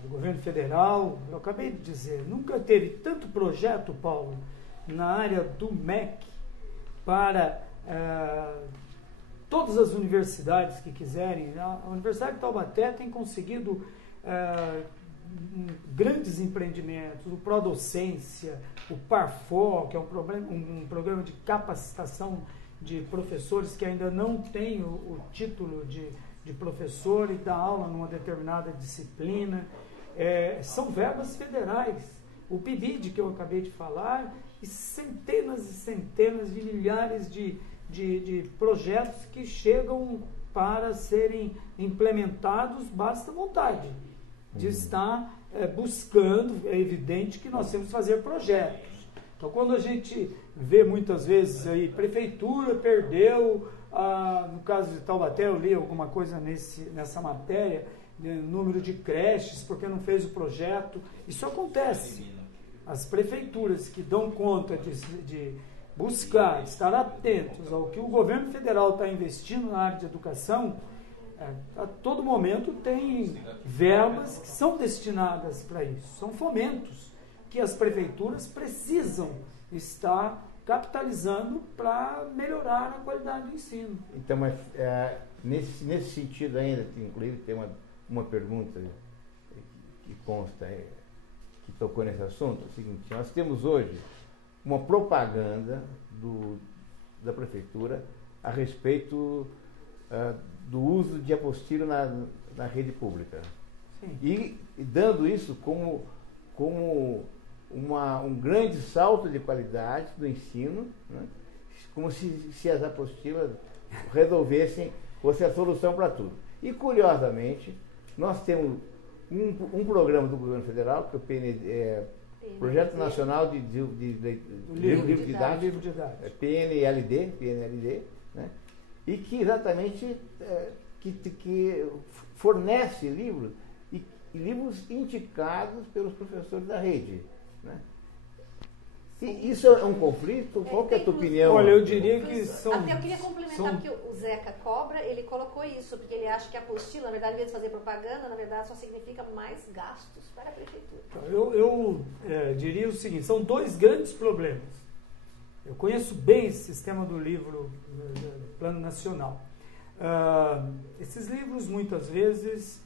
do governo federal, eu acabei de dizer, nunca teve tanto projeto, Paulo, na área do MEC para todas as universidades que quiserem. A Universidade de Taubaté tem conseguido grandes empreendimentos, o Prodocência, o Parfor, que é um programa de capacitação de professores que ainda não têm o título de professor e dá aula numa determinada disciplina. São verbas federais. O PIBID, que eu acabei de falar, e centenas de milhares de projetos que chegam para serem implementados, basta vontade de estar buscando. É evidente que nós temos que fazer projetos. Então, quando a gente vê muitas vezes aí, prefeitura perdeu, no caso de Taubaté, eu li alguma coisa nessa matéria, número de creches, porque não fez o projeto. Isso acontece. As prefeituras que dão conta de buscar, estar atentos ao que o governo federal está investindo na área de educação, a todo momento tem verbas que são destinadas para isso. São fomentos que as prefeituras precisam estar capitalizando para melhorar a qualidade do ensino. Então, mas nesse sentido ainda, inclusive tem uma pergunta que consta, que tocou nesse assunto, é o seguinte: nós temos hoje uma propaganda da prefeitura a respeito do uso de apostila na rede pública. Sim. E dando isso como um grande salto de qualidade do ensino, né? como se as apostilas resolvessem, fosse a solução para tudo. E, curiosamente, nós temos um programa do governo federal, que é o PND, Projeto Nacional de Livro Didático, PNLD, né? E que exatamente que fornece livros, e livros indicados pelos professores da rede, né? E isso é um conflito? Qual que é a tua opinião? Olha, eu diria que são... Até eu queria complementar, porque o Zeca Cobra, ele colocou isso, porque ele acha que a apostila, na verdade, ao invés de fazer propaganda, na verdade, só significa mais gastos para a prefeitura. Eu diria o seguinte, são dois grandes problemas. Eu conheço bem esse sistema do livro do Plano Nacional. Esses livros, muitas vezes,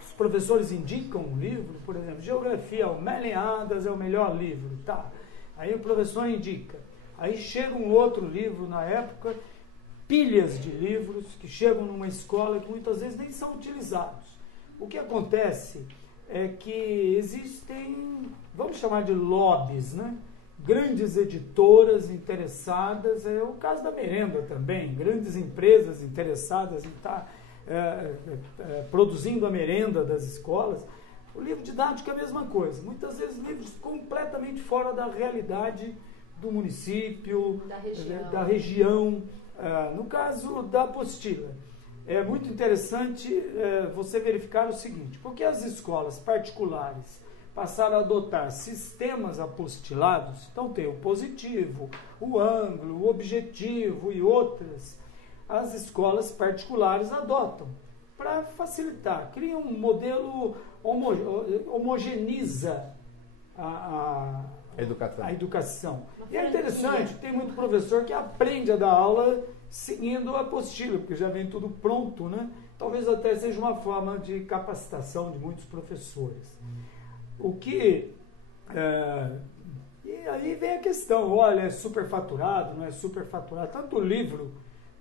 os professores indicam um livro, por exemplo, Geografia, o Meleadas é o melhor livro, tá? Aí o professor indica. Aí chega um outro livro, na época, pilhas de livros que chegam numa escola que muitas vezes nem são utilizados. O que acontece é que existem, vamos chamar de lobbies, né? Grandes editoras interessadas, é o caso da merenda também, grandes empresas interessadas em estar produzindo a merenda das escolas. O livro didático é a mesma coisa, muitas vezes livros completamente fora da realidade do município, da região. No caso da apostila, é muito interessante você verificar o seguinte, porque as escolas particulares passaram a adotar sistemas apostilados, então tem o positivo, o ângulo, o objetivo e outras, as escolas particulares adotam para facilitar, cria um modelo, homogeneiza a educação. E é interessante, tem muito professor que aprende a dar aula seguindo a apostila, porque já vem tudo pronto, né? Talvez até seja uma forma de capacitação de muitos professores. E aí vem a questão, olha, é superfaturado, não é superfaturado? Tanto o livro,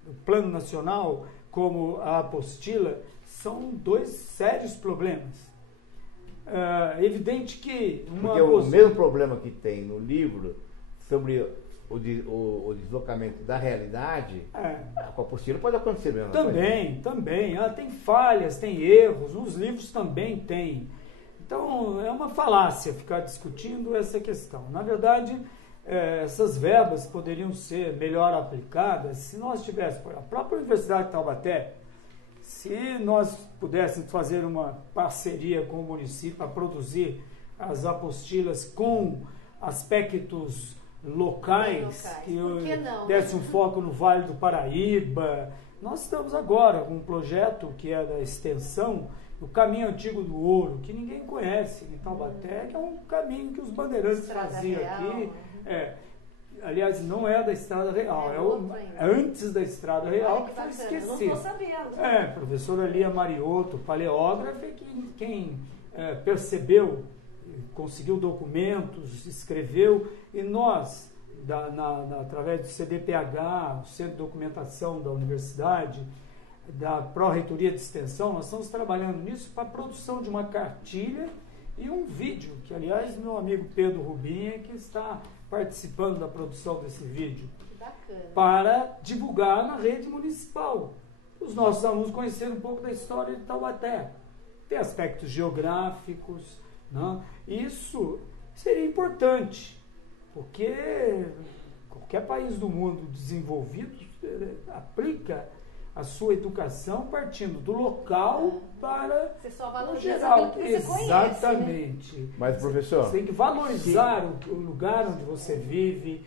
o Plano Nacional, como a apostila, são dois sérios problemas. É evidente que... Porque o mesmo problema que tem no livro sobre o deslocamento da realidade, com a apostila pode acontecer mesmo. Também. Tem falhas, tem erros, nos livros também tem. Então, é uma falácia ficar discutindo essa questão. Na verdade, essas verbas poderiam ser melhor aplicadas se nós tivéssemos, a própria Universidade de Taubaté, se nós pudéssemos fazer uma parceria com o município para produzir as apostilas com aspectos locais, que desse um foco no Vale do Paraíba. Nós estamos agora com um projeto que é da extensão, o Caminho Antigo do Ouro, que ninguém conhece em Taubaté, que é um caminho que os bandeirantes faziam aqui. Aliás, não é da Estrada Real, é antes da Estrada Real, que foi esquecido. Não estou sabendo. Professora Lia Mariotto, paleógrafa, quem percebeu, conseguiu documentos, escreveu, e nós, através do CDPH, o Centro de Documentação da Universidade, da Pró-Reitoria de Extensão, nós estamos trabalhando nisso para a produção de uma cartilha e um vídeo, que aliás meu amigo Pedro Rubinha que está participando da produção desse vídeo. Bacana. Para divulgar na rede municipal. Os nossos alunos conhecerem um pouco da história de Taubaté. Tem aspectos geográficos, né? Isso seria importante, porque qualquer país do mundo desenvolvido aplica a sua educação partindo do local para o geral. Exatamente. Né? Mas, professor... Você tem que valorizar o lugar onde você vive,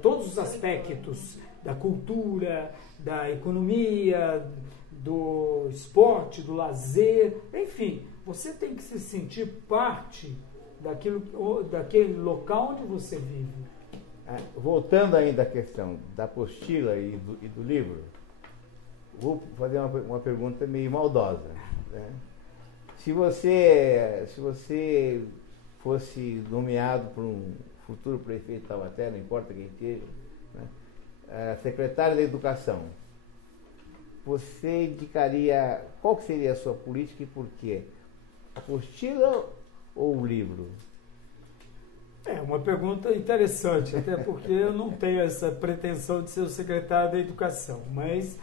todos os aspectos da cultura, da economia, do esporte, do lazer, enfim, você tem que se sentir parte daquele local onde você vive. Voltando ainda à questão da apostila e do livro, vou fazer uma pergunta meio maldosa, né? Se você fosse nomeado por um futuro prefeito de Taubaté, não importa quem seja, né, secretário da Educação, você indicaria qual que seria a sua política e por quê? Apostila ou o livro? É uma pergunta interessante, até porque eu não tenho essa pretensão de ser o secretário da Educação, mas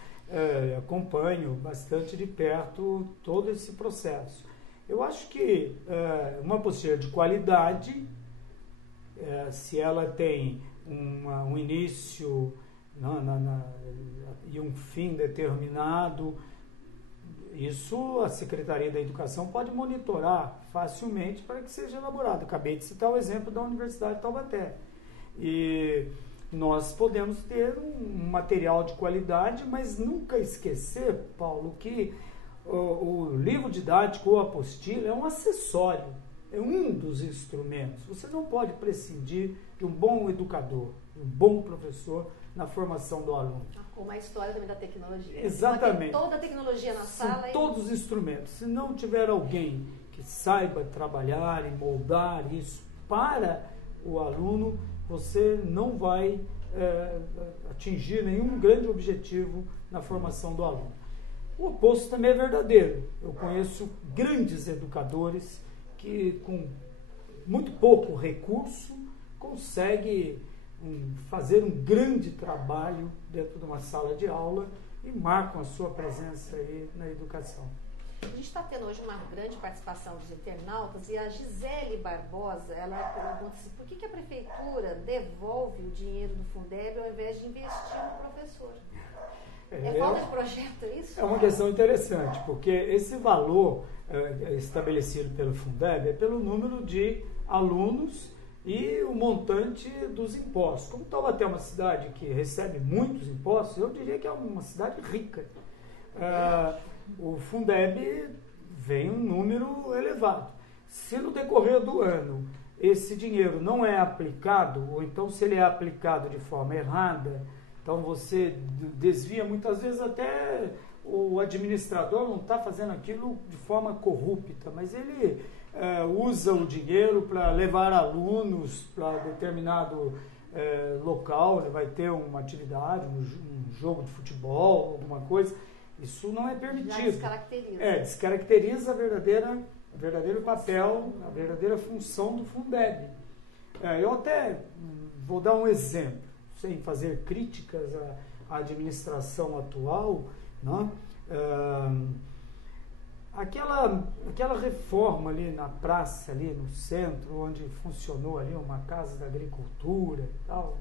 acompanho bastante de perto todo esse processo. Eu acho que uma apostila de qualidade, se ela tem um início e um fim determinado, isso a Secretaria da Educação pode monitorar facilmente para que seja elaborado. Acabei de citar o exemplo da Universidade de Taubaté. E nós podemos ter um material de qualidade, mas nunca esquecer, Paulo, que o livro didático ou apostila é um acessório, é um dos instrumentos. Você não pode prescindir de um bom educador, de um bom professor na formação do aluno. Como a história também da tecnologia. Exatamente. Toda a tecnologia na sala. São todos os instrumentos. Se não tiver alguém que saiba trabalhar e moldar isso para o aluno, você não vai atingir nenhum grande objetivo na formação do aluno. O oposto também é verdadeiro. Eu conheço grandes educadores que, com muito pouco recurso, conseguem fazer um grande trabalho dentro de uma sala de aula e marcam a sua presença aí na educação. A gente está tendo hoje uma grande participação dos internautas e a Gisele Barbosa, ela pergunta assim, por que a prefeitura devolve o dinheiro do Fundeb ao invés de investir no professor? É falta de projeto isso? É uma questão interessante, porque esse valor estabelecido pelo Fundeb é pelo número de alunos e o montante dos impostos. Como Taubaté é uma cidade que recebe muitos impostos, eu diria que é uma cidade rica. O Fundeb vem um número elevado. Se no decorrer do ano esse dinheiro não é aplicado, ou então se ele é aplicado de forma errada, então você desvia, muitas vezes até o administrador não está fazendo aquilo de forma corrupta, mas ele usa o dinheiro para levar alunos para determinado local, ele vai ter uma atividade, um jogo de futebol, alguma coisa. Isso não é permitido. Já descaracteriza. Descaracteriza o verdadeiro papel, a verdadeira função do Fundeb. Eu até vou dar um exemplo, sem fazer críticas à administração atual, né? Aquela reforma ali na praça, ali no centro, onde funcionou ali uma casa da agricultura e tal.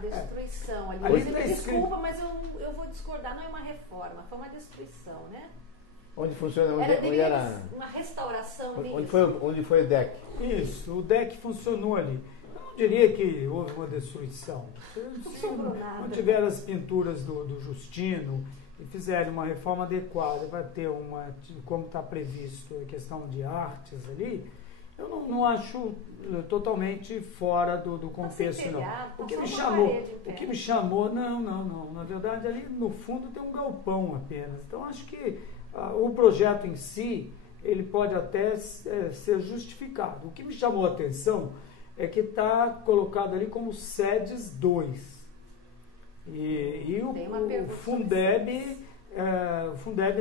Destruição. Ali Ali você tá me escrito... desculpa, mas eu vou discordar, não é uma reforma, foi uma destruição, né? Onde funciona? Era uma restauração. Onde foi o DEC? Isso, o DEC funcionou ali. Eu não diria que houve uma destruição. Se não tiveram as pinturas do Justino e fizerem uma reforma adequada, vai ter como está previsto a questão de artes ali, eu não acho totalmente fora do contexto, não. O que me chamou, não, na verdade ali no fundo tem um galpão apenas. Então acho que o projeto em si, ele pode até ser justificado. O que me chamou a atenção é que está colocado ali como SEDES 2. E o Fundeb,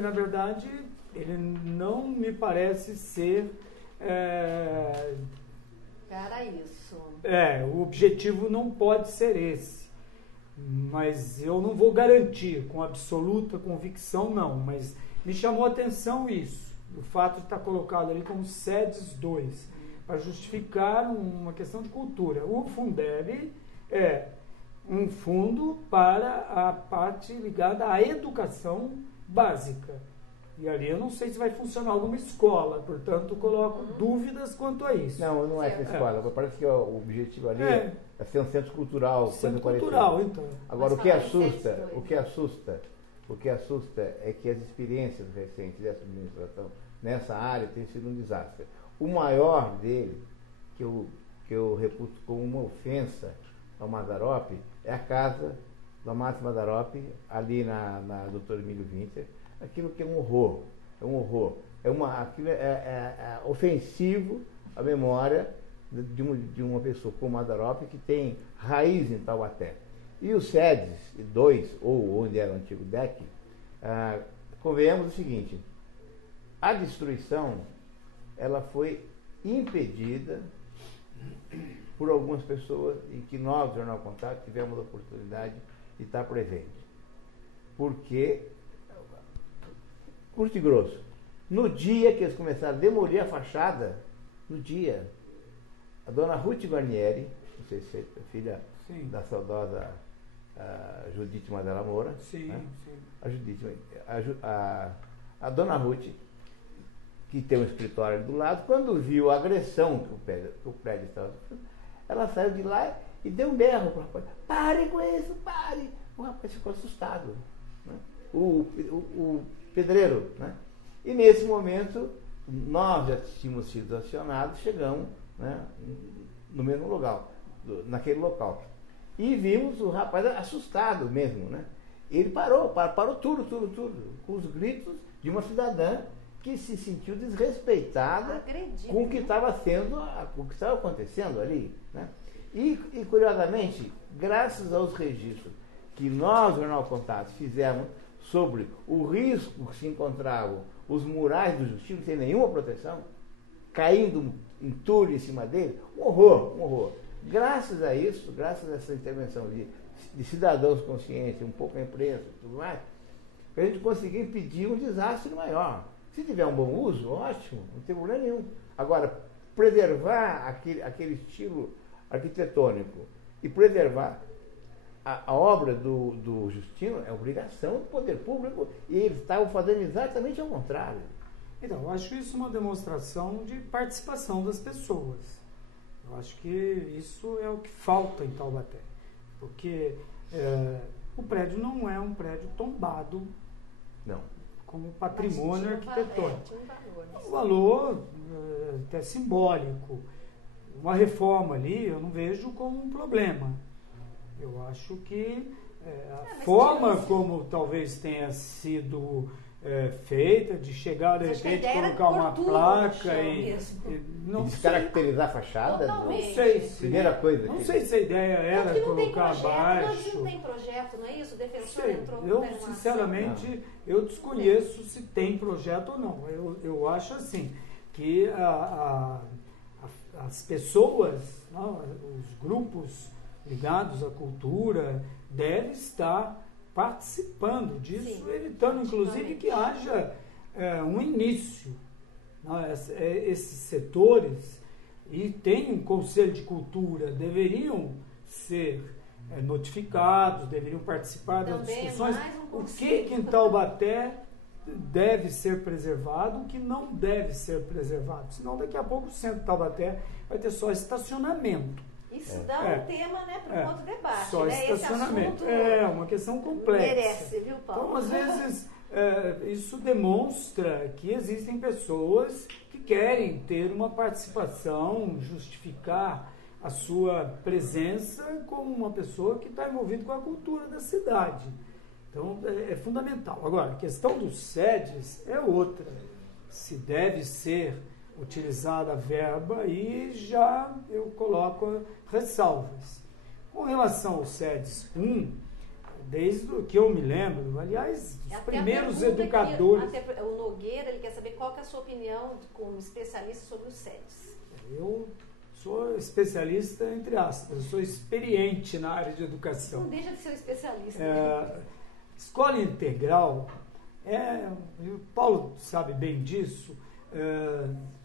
na verdade, ele não me parece ser... Para isso. O objetivo não pode ser esse. Mas eu não vou garantir com absoluta convicção, não. Mas me chamou a atenção isso. O fato de estar colocado ali como SEDES 2. Para justificar uma questão de cultura. O Fundeb é um fundo para a parte ligada à educação básica. E ali eu não sei se vai funcionar numa escola, portanto coloco dúvidas quanto a isso. Não é essa escola, parece que o objetivo ali é ser um centro cultural. Centro cultural, então. Agora, o que assusta é que as experiências recentes dessa administração nessa área têm sido um desastre. O maior dele, que eu reputo como uma ofensa ao Mazzaropi, é a casa da Márcia Mazzaropi, ali na Dr. Emílio Winter. Aquilo que é um horror. Aquilo é ofensivo à memória de uma pessoa como Mazzaropi, que tem raiz em Taubaté. E o SEDES 2, ou onde era o antigo DEC, convenhamos o seguinte: a destruição ela foi impedida por algumas pessoas e que nós, do Jornal Contato, tivemos a oportunidade de estar presente. Porque, curto e grosso, no dia que eles começaram a demolir a fachada, no dia, a dona Ruth Guarnieri, não sei se é filha da saudosa Judite Madela Moura, sim, né? sim. A Judite, a dona Ruth, que tem um escritório ali do lado, quando viu a agressão que o prédio estava sofrendo, ela saiu de lá e deu um berro para o rapaz: pare com isso, pare! O rapaz ficou assustado, né? O pedreiro, né? E nesse momento nós já tínhamos sido acionados, chegamos, né, no mesmo local, naquele local, e vimos o rapaz assustado mesmo, né? Ele parou tudo, com os gritos de uma cidadã que se sentiu desrespeitada com o que estava acontecendo ali, né? E curiosamente, graças aos registros que nós, Jornal Contato, fizemos sobre o risco que se encontravam os murais do Justino sem nenhuma proteção, caindo entulho em cima dele, um horror. Graças a isso, graças a essa intervenção de cidadãos conscientes, um pouco a imprensa e tudo mais, a gente conseguiu impedir um desastre maior. Se tiver um bom uso, ótimo, não tem problema nenhum. Agora, preservar aquele estilo arquitetônico e preservar a obra do Justino é obrigação do poder público, e eles estavam fazendo exatamente ao contrário. Então, eu acho isso uma demonstração de participação das pessoas. Eu acho que isso é o que falta em Taubaté, porque o prédio não é um prédio tombado, não, como patrimônio arquitetônico. Um valor até simbólico. Uma reforma ali eu não vejo como um problema. Eu acho que a forma como talvez tenha sido feita, de chegar de repente, colocar uma placa e descaracterizar a fachada. Não sei se primeira coisa. Não sei se a ideia era colocar abaixo. Não tem projeto, não é isso? O defensor entrou. Eu sinceramente eu desconheço se tem projeto ou não. Eu acho assim que as pessoas, os grupos ligados à cultura devem estar participando disso, evitando inclusive que haja um início. Esses setores, e tem um conselho de cultura, deveriam ser notificados, deveriam participar das discussões. O que em Taubaté deve ser preservado, o que não deve ser preservado. Senão daqui a pouco o centro de Taubaté vai ter só estacionamento. Isso dá um tema, né, para um outro debate. Só estacionamento. É uma questão complexa. Merece, viu, Paulo? Então, às vezes, isso demonstra que existem pessoas que querem ter uma participação, justificar a sua presença como uma pessoa que está envolvida com a cultura da cidade. Então, é fundamental. Agora, a questão dos SEDES é outra. Se deve ser utilizada a verba, e já eu coloco ressalvas. Com relação ao SEDES 1, desde o que eu me lembro, aliás, os primeiros educadores... O Nogueira, ele quer saber qual que é a sua opinião como especialista sobre os SEDES. Eu sou especialista, entre aspas, eu sou experiente na área de educação. Não deixa de ser um especialista. Escola integral, o Paulo sabe bem disso,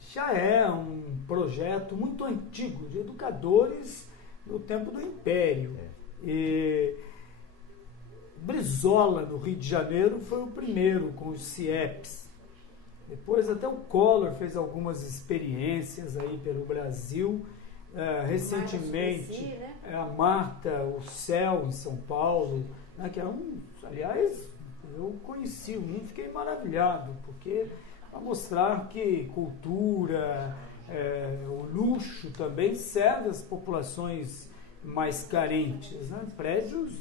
já é um projeto muito antigo de educadores no tempo do Império. E Brizola, no Rio de Janeiro, foi o primeiro com os CIEPs. Depois até o Collor fez algumas experiências aí pelo Brasil. Recentemente, a Marta, o CEL em São Paulo, né, que é aliás, eu conheci um, fiquei maravilhado, porque para mostrar que cultura, o luxo também serve às populações mais carentes, né? Prédios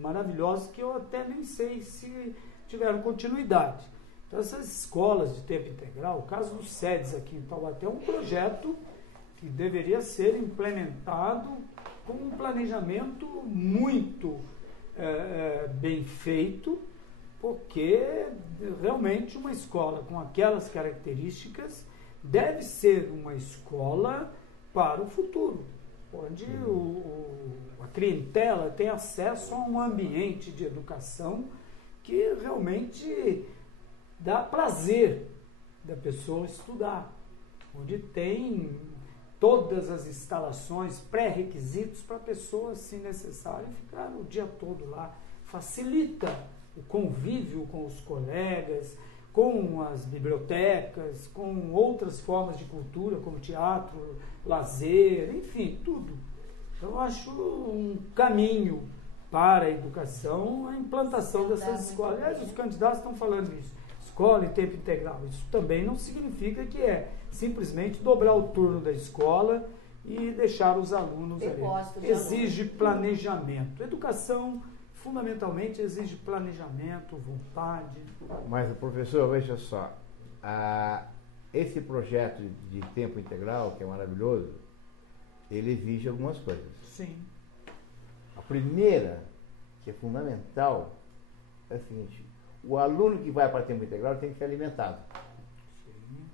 maravilhosos que eu até nem sei se tiveram continuidade. Então, essas escolas de tempo integral, o caso dos SEDES aqui em Taubaté, é um projeto que deveria ser implementado com um planejamento muito bem feito, porque realmente uma escola com aquelas características deve ser uma escola para o futuro. onde a clientela tem acesso a um ambiente de educação que realmente dá prazer da pessoa estudar, onde tem todas as instalações, pré-requisitos para a pessoa, se necessário, ficar o dia todo lá. Facilita o convívio com os colegas, com as bibliotecas, com outras formas de cultura, como teatro, lazer, enfim, tudo. Então, eu acho um caminho para a educação a implantação dessas escolas. Aliás, os candidatos estão falando isso. Escola em tempo integral. Isso também não significa que é simplesmente dobrar o turno da escola e deixar os alunos ali. Exige planejamento. Educação, fundamentalmente, exige planejamento, vontade. Mas, professor, veja só, esse projeto de tempo integral, que é maravilhoso, ele exige algumas coisas. Sim. A primeira, que é fundamental, é a seguinte: o aluno que vai para tempo integral tem que ser alimentado. Sim.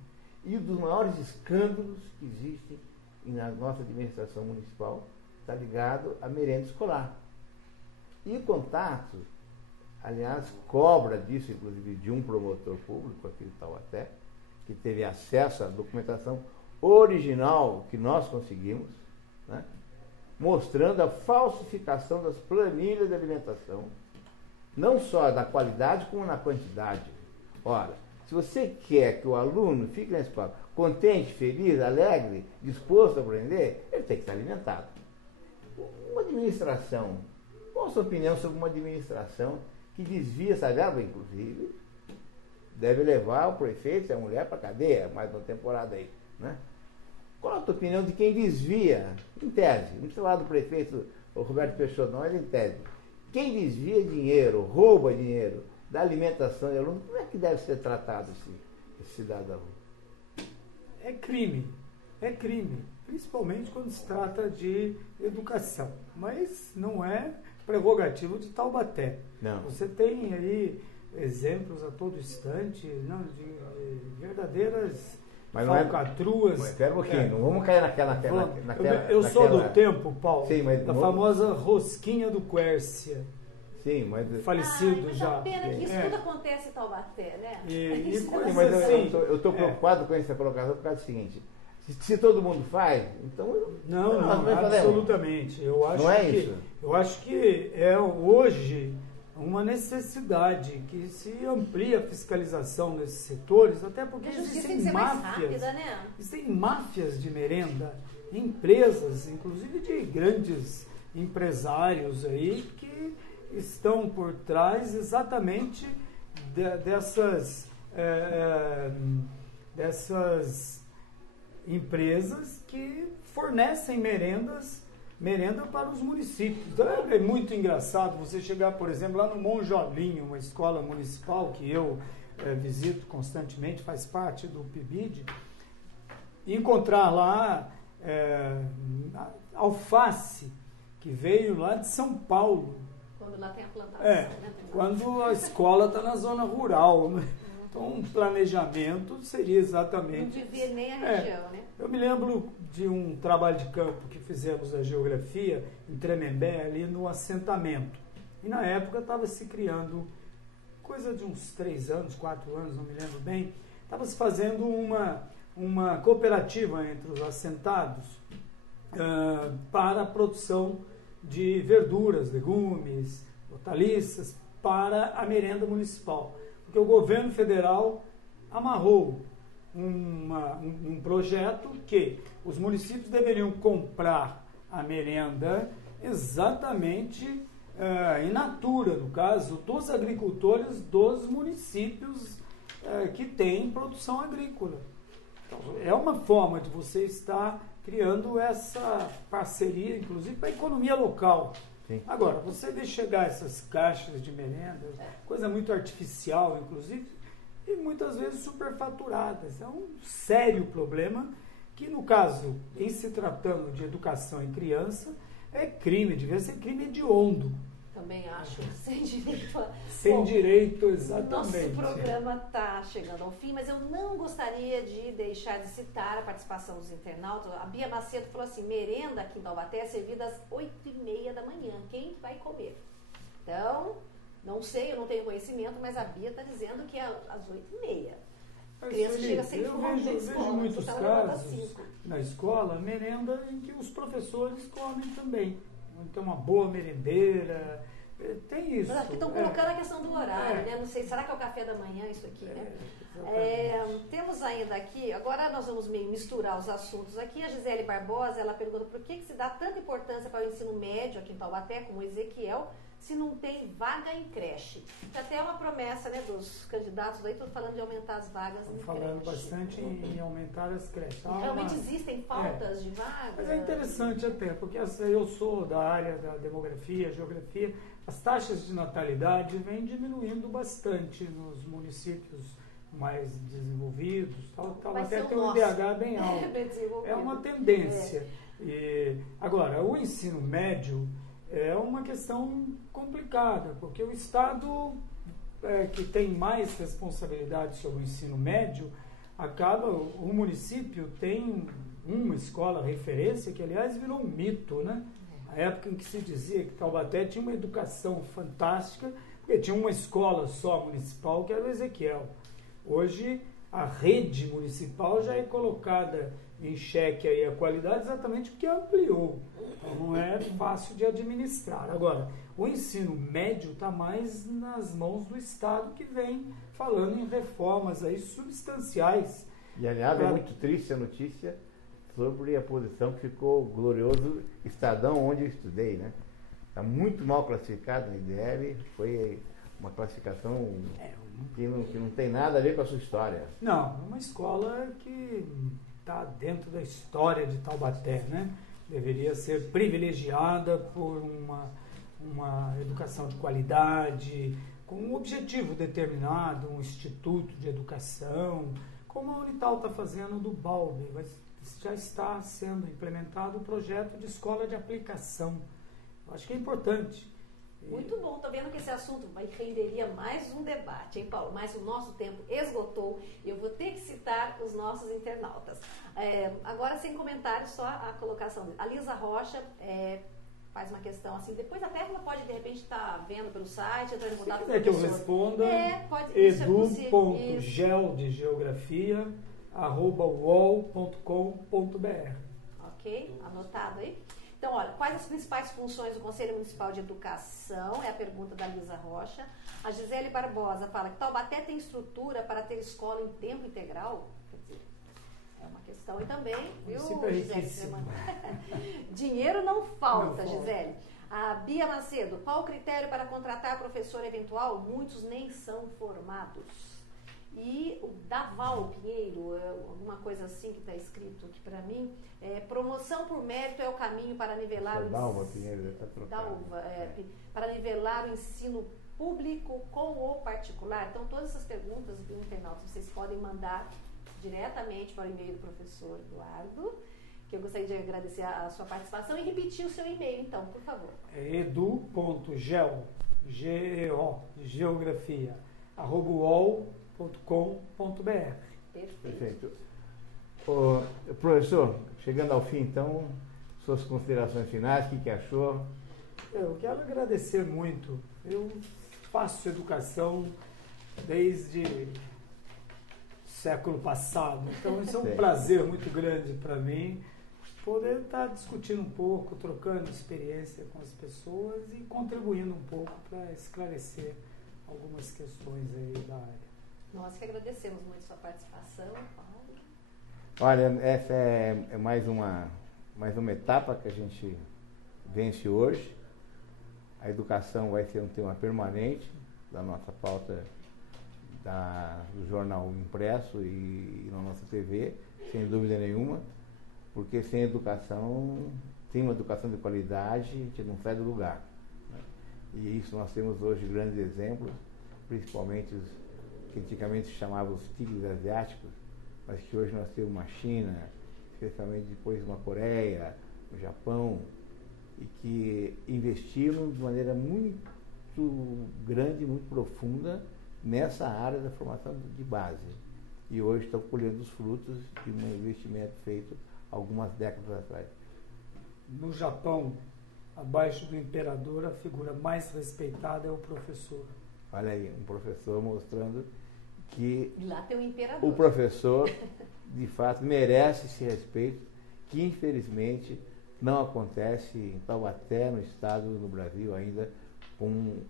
E um dos maiores escândalos que existem na nossa administração municipal está ligado à merenda escolar. E o Contato, aliás, cobra disso, inclusive, de um promotor público aqui de Taubaté, que teve acesso à documentação original que nós conseguimos, né, mostrando a falsificação das planilhas de alimentação, não só da qualidade, como na quantidade. Ora, se você quer que o aluno fique na escola contente, feliz, alegre, disposto a aprender, ele tem que estar alimentado. Uma administração, qual a sua opinião sobre uma administração que desvia essa verba, inclusive, deve levar o prefeito e a mulher para a cadeia, mais uma temporada aí, né? Qual a tua opinião de quem desvia, em tese, não precisa falar do prefeito o Roberto Peixoto, não, mas em tese, quem desvia dinheiro, rouba dinheiro da alimentação de aluno, como é que deve ser tratado esse cidadão? É crime, principalmente quando se trata de educação, mas não é prerrogativo de Taubaté. Não. Você tem aí exemplos a todo instante, não, de verdadeiras falcatruas. Mas espera um pouquinho, não vamos cair naquela. Eu sou do tempo, Paulo, sim, mas da famosa rosquinha do Quércia. Sim, mas falecido mas já. A pena que isso tudo acontece em Taubaté, né? Mas eu estou preocupado com essa colocação por causa do seguinte: se todo mundo faz, então não, absolutamente. Eu acho não é que isso. Eu acho que é hoje uma necessidade que se amplie a fiscalização nesses setores, até porque existem máfias, né? Existem máfias de merenda, empresas, inclusive de grandes empresários aí que estão por trás exatamente dessas empresas que fornecem merenda para os municípios. Então, é muito engraçado você chegar, por exemplo, lá no Monjolinho, uma escola municipal que eu visito constantemente, faz parte do PIBID, e encontrar lá alface que veio lá de São Paulo. Quando lá tem a plantação, né? Quando a escola está na zona rural, né? Então, um planejamento seria exatamente... Não devia nem a região, né? Eu me lembro de um trabalho de campo que fizemos da geografia em Tremembé, ali no assentamento. E na época estava se criando, coisa de uns 3 anos, 4 anos, não me lembro bem, estava se fazendo uma cooperativa entre os assentados para a produção de verduras, legumes, hortaliças para a merenda municipal. Porque o governo federal amarrou um projeto que os municípios deveriam comprar a merenda exatamente in natura, no caso, dos agricultores dos municípios que têm produção agrícola. Então, é uma forma de você estar criando essa parceria, inclusive, para a economia local. Sim. Agora, você vê chegar essas caixas de merenda, coisa muito artificial, inclusive, e muitas vezes superfaturadas. É um sério problema que, no caso, em se tratando de educação em criança, é crime, devia ser crime hediondo. também acho, sem direito a... Sem Bom, direito, exatamente. Nosso programa está chegando ao fim, mas eu não gostaria de deixar de citar a participação dos internautas. A Bia Macedo falou assim, merenda aqui em Taubaté é servida às 8h30 da manhã. Quem vai comer? Então, não sei, eu não tenho conhecimento, mas a Bia está dizendo que é às 8h30. A criança chega sem fome da escola. Eu vejo muitos casos na escola, merenda em que os professores comem também. Então, uma boa merendeira, tem isso. Mas estão colocando a questão do horário, né? Não sei, será que é o café da manhã isso aqui, né? Temos ainda aqui, agora nós vamos meio misturar os assuntos aqui. A Gisele Barbosa, ela pergunta por que se dá tanta importância para o ensino médio aqui em Taubaté, como o Ezequiel, se não tem vaga em creche. Até é uma promessa, né, dos candidatos aí, estão falando de aumentar as vagas em creche. Falando bastante em aumentar as creches. Realmente existem faltas de vagas? Mas é interessante até, porque eu sou da área da demografia, geografia, as taxas de natalidade vêm diminuindo bastante nos municípios mais desenvolvidos, até tem um IDH bem alto. É uma tendência. Agora, o ensino médio é uma questão complicada, porque o Estado, que tem mais responsabilidade sobre o ensino médio, o município tem uma escola referência, que aliás virou um mito, né? A época em que se dizia que Taubaté tinha uma educação fantástica, porque tinha uma escola só municipal, que era o Ezequiel. Hoje, a rede municipal já é colocada em xeque aí a qualidade exatamente porque ampliou. Então, não é fácil de administrar. Agora, o ensino médio está mais nas mãos do Estado, que vem falando em reformas aí substanciais. E, aliás, é muito triste a notícia sobre a posição que ficou o glorioso Estadão, onde eu estudei, né? Está muito mal classificado no IDL, foi uma classificação que não tem nada a ver com a sua história. Não, uma escola que está dentro da história de Taubaté, né? Deveria ser privilegiada por uma educação de qualidade, com um objetivo determinado, um instituto de educação, como a Unital está fazendo do Balbi. Já está sendo implementado o projeto de escola de aplicação. Eu acho que é importante. Muito bom, estou vendo que esse assunto renderia mais um debate, hein, Paulo? Mas o nosso tempo esgotou e eu vou ter que citar os nossos internautas. Agora, sem comentários, só a colocação dele. A Lisa Rocha faz uma questão assim, depois até ela pode, de repente, estar vendo pelo site, entrar em contato com o professor. Se quiser que eu responda, edu.gel de geografia @uol.com.br. Ok, anotado aí. Então, olha, quais as principais funções do Conselho Municipal de Educação? É a pergunta da Lisa Rocha. A Gisele Barbosa fala que Taubaté tem estrutura para ter escola em tempo integral? Quer dizer, é uma questão e também, viu, Gisele? Dinheiro não falta, Gisele. A Bia Macedo, qual o critério para contratar professor eventual? Muitos nem são formados. E o Daval Pinheiro, alguma coisa assim que está escrito aqui para mim, promoção por mérito é o caminho para nivelar para nivelar o ensino público com o particular. Então, todas essas perguntas do internauta vocês podem mandar diretamente para o e-mail do professor Eduardo, que eu gostaria de agradecer a sua participação e repetir o seu e-mail, então, por favor. edu.geo, geografia, @uol.com.br. Perfeito. Professor, chegando ao fim, então, suas considerações finais, o que achou? Eu quero agradecer muito. Eu faço educação desde o século passado, então isso é um prazer muito grande para mim, poder estar discutindo um pouco, trocando experiência com as pessoas e contribuindo um pouco para esclarecer algumas questões aí da área. Nós que agradecemos muito a sua participação, Paulo. Olha, essa é mais uma etapa que a gente vence hoje. A educação vai ser um tema permanente da nossa pauta do jornal impresso e na nossa TV, sem dúvida nenhuma, porque sem uma educação de qualidade, a gente não sai do lugar, né? E isso nós temos hoje grandes exemplos, principalmente os que antigamente se chamavam os tigres asiáticos, mas que hoje nós temos uma China, especialmente depois uma Coreia, o Japão, e que investiram de maneira muito grande, muito profunda nessa área da formação de base. E hoje estão colhendo os frutos de um investimento feito algumas décadas atrás. No Japão, abaixo do imperador, a figura mais respeitada é o professor. Olha aí, um professor mostrando que E lá tem o imperador. o professor, de fato, merece esse respeito, que infelizmente não acontece em Taubaté, no estado, no Brasil ainda, com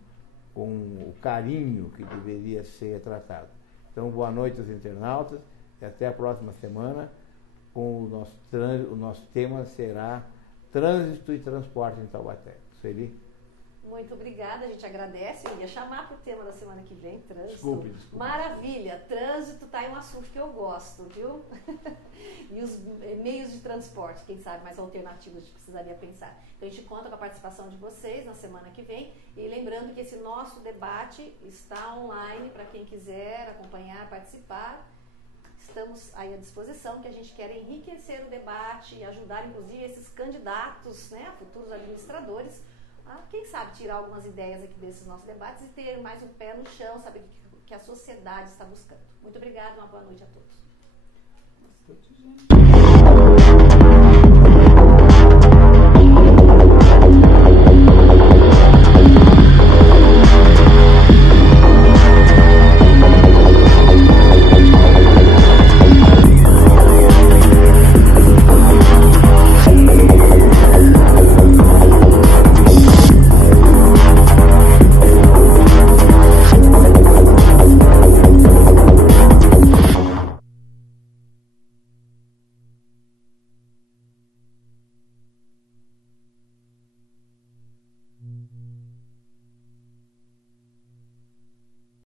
o carinho que deveria ser tratado. Então, boa noite aos internautas e até a próxima semana, com o nosso tema será Trânsito e Transporte em Taubaté. Sueli? Muito obrigada, a gente agradece. Eu ia chamar para o tema da semana que vem, trânsito. Desculpe. Maravilha, trânsito tá aí um assunto que eu gosto, viu? E os meios de transporte, quem sabe mais alternativos a gente precisaria pensar. Então a gente conta com a participação de vocês na semana que vem. E lembrando que esse nosso debate está online para quem quiser acompanhar, participar. Estamos aí à disposição, que a gente quer enriquecer o debate e ajudar, inclusive, esses candidatos, né, futuros administradores, a, quem sabe, tirar algumas ideias aqui desses nossos debates e ter mais um pé no chão, saber o que a sociedade está buscando. Muito obrigada, uma boa noite a todos.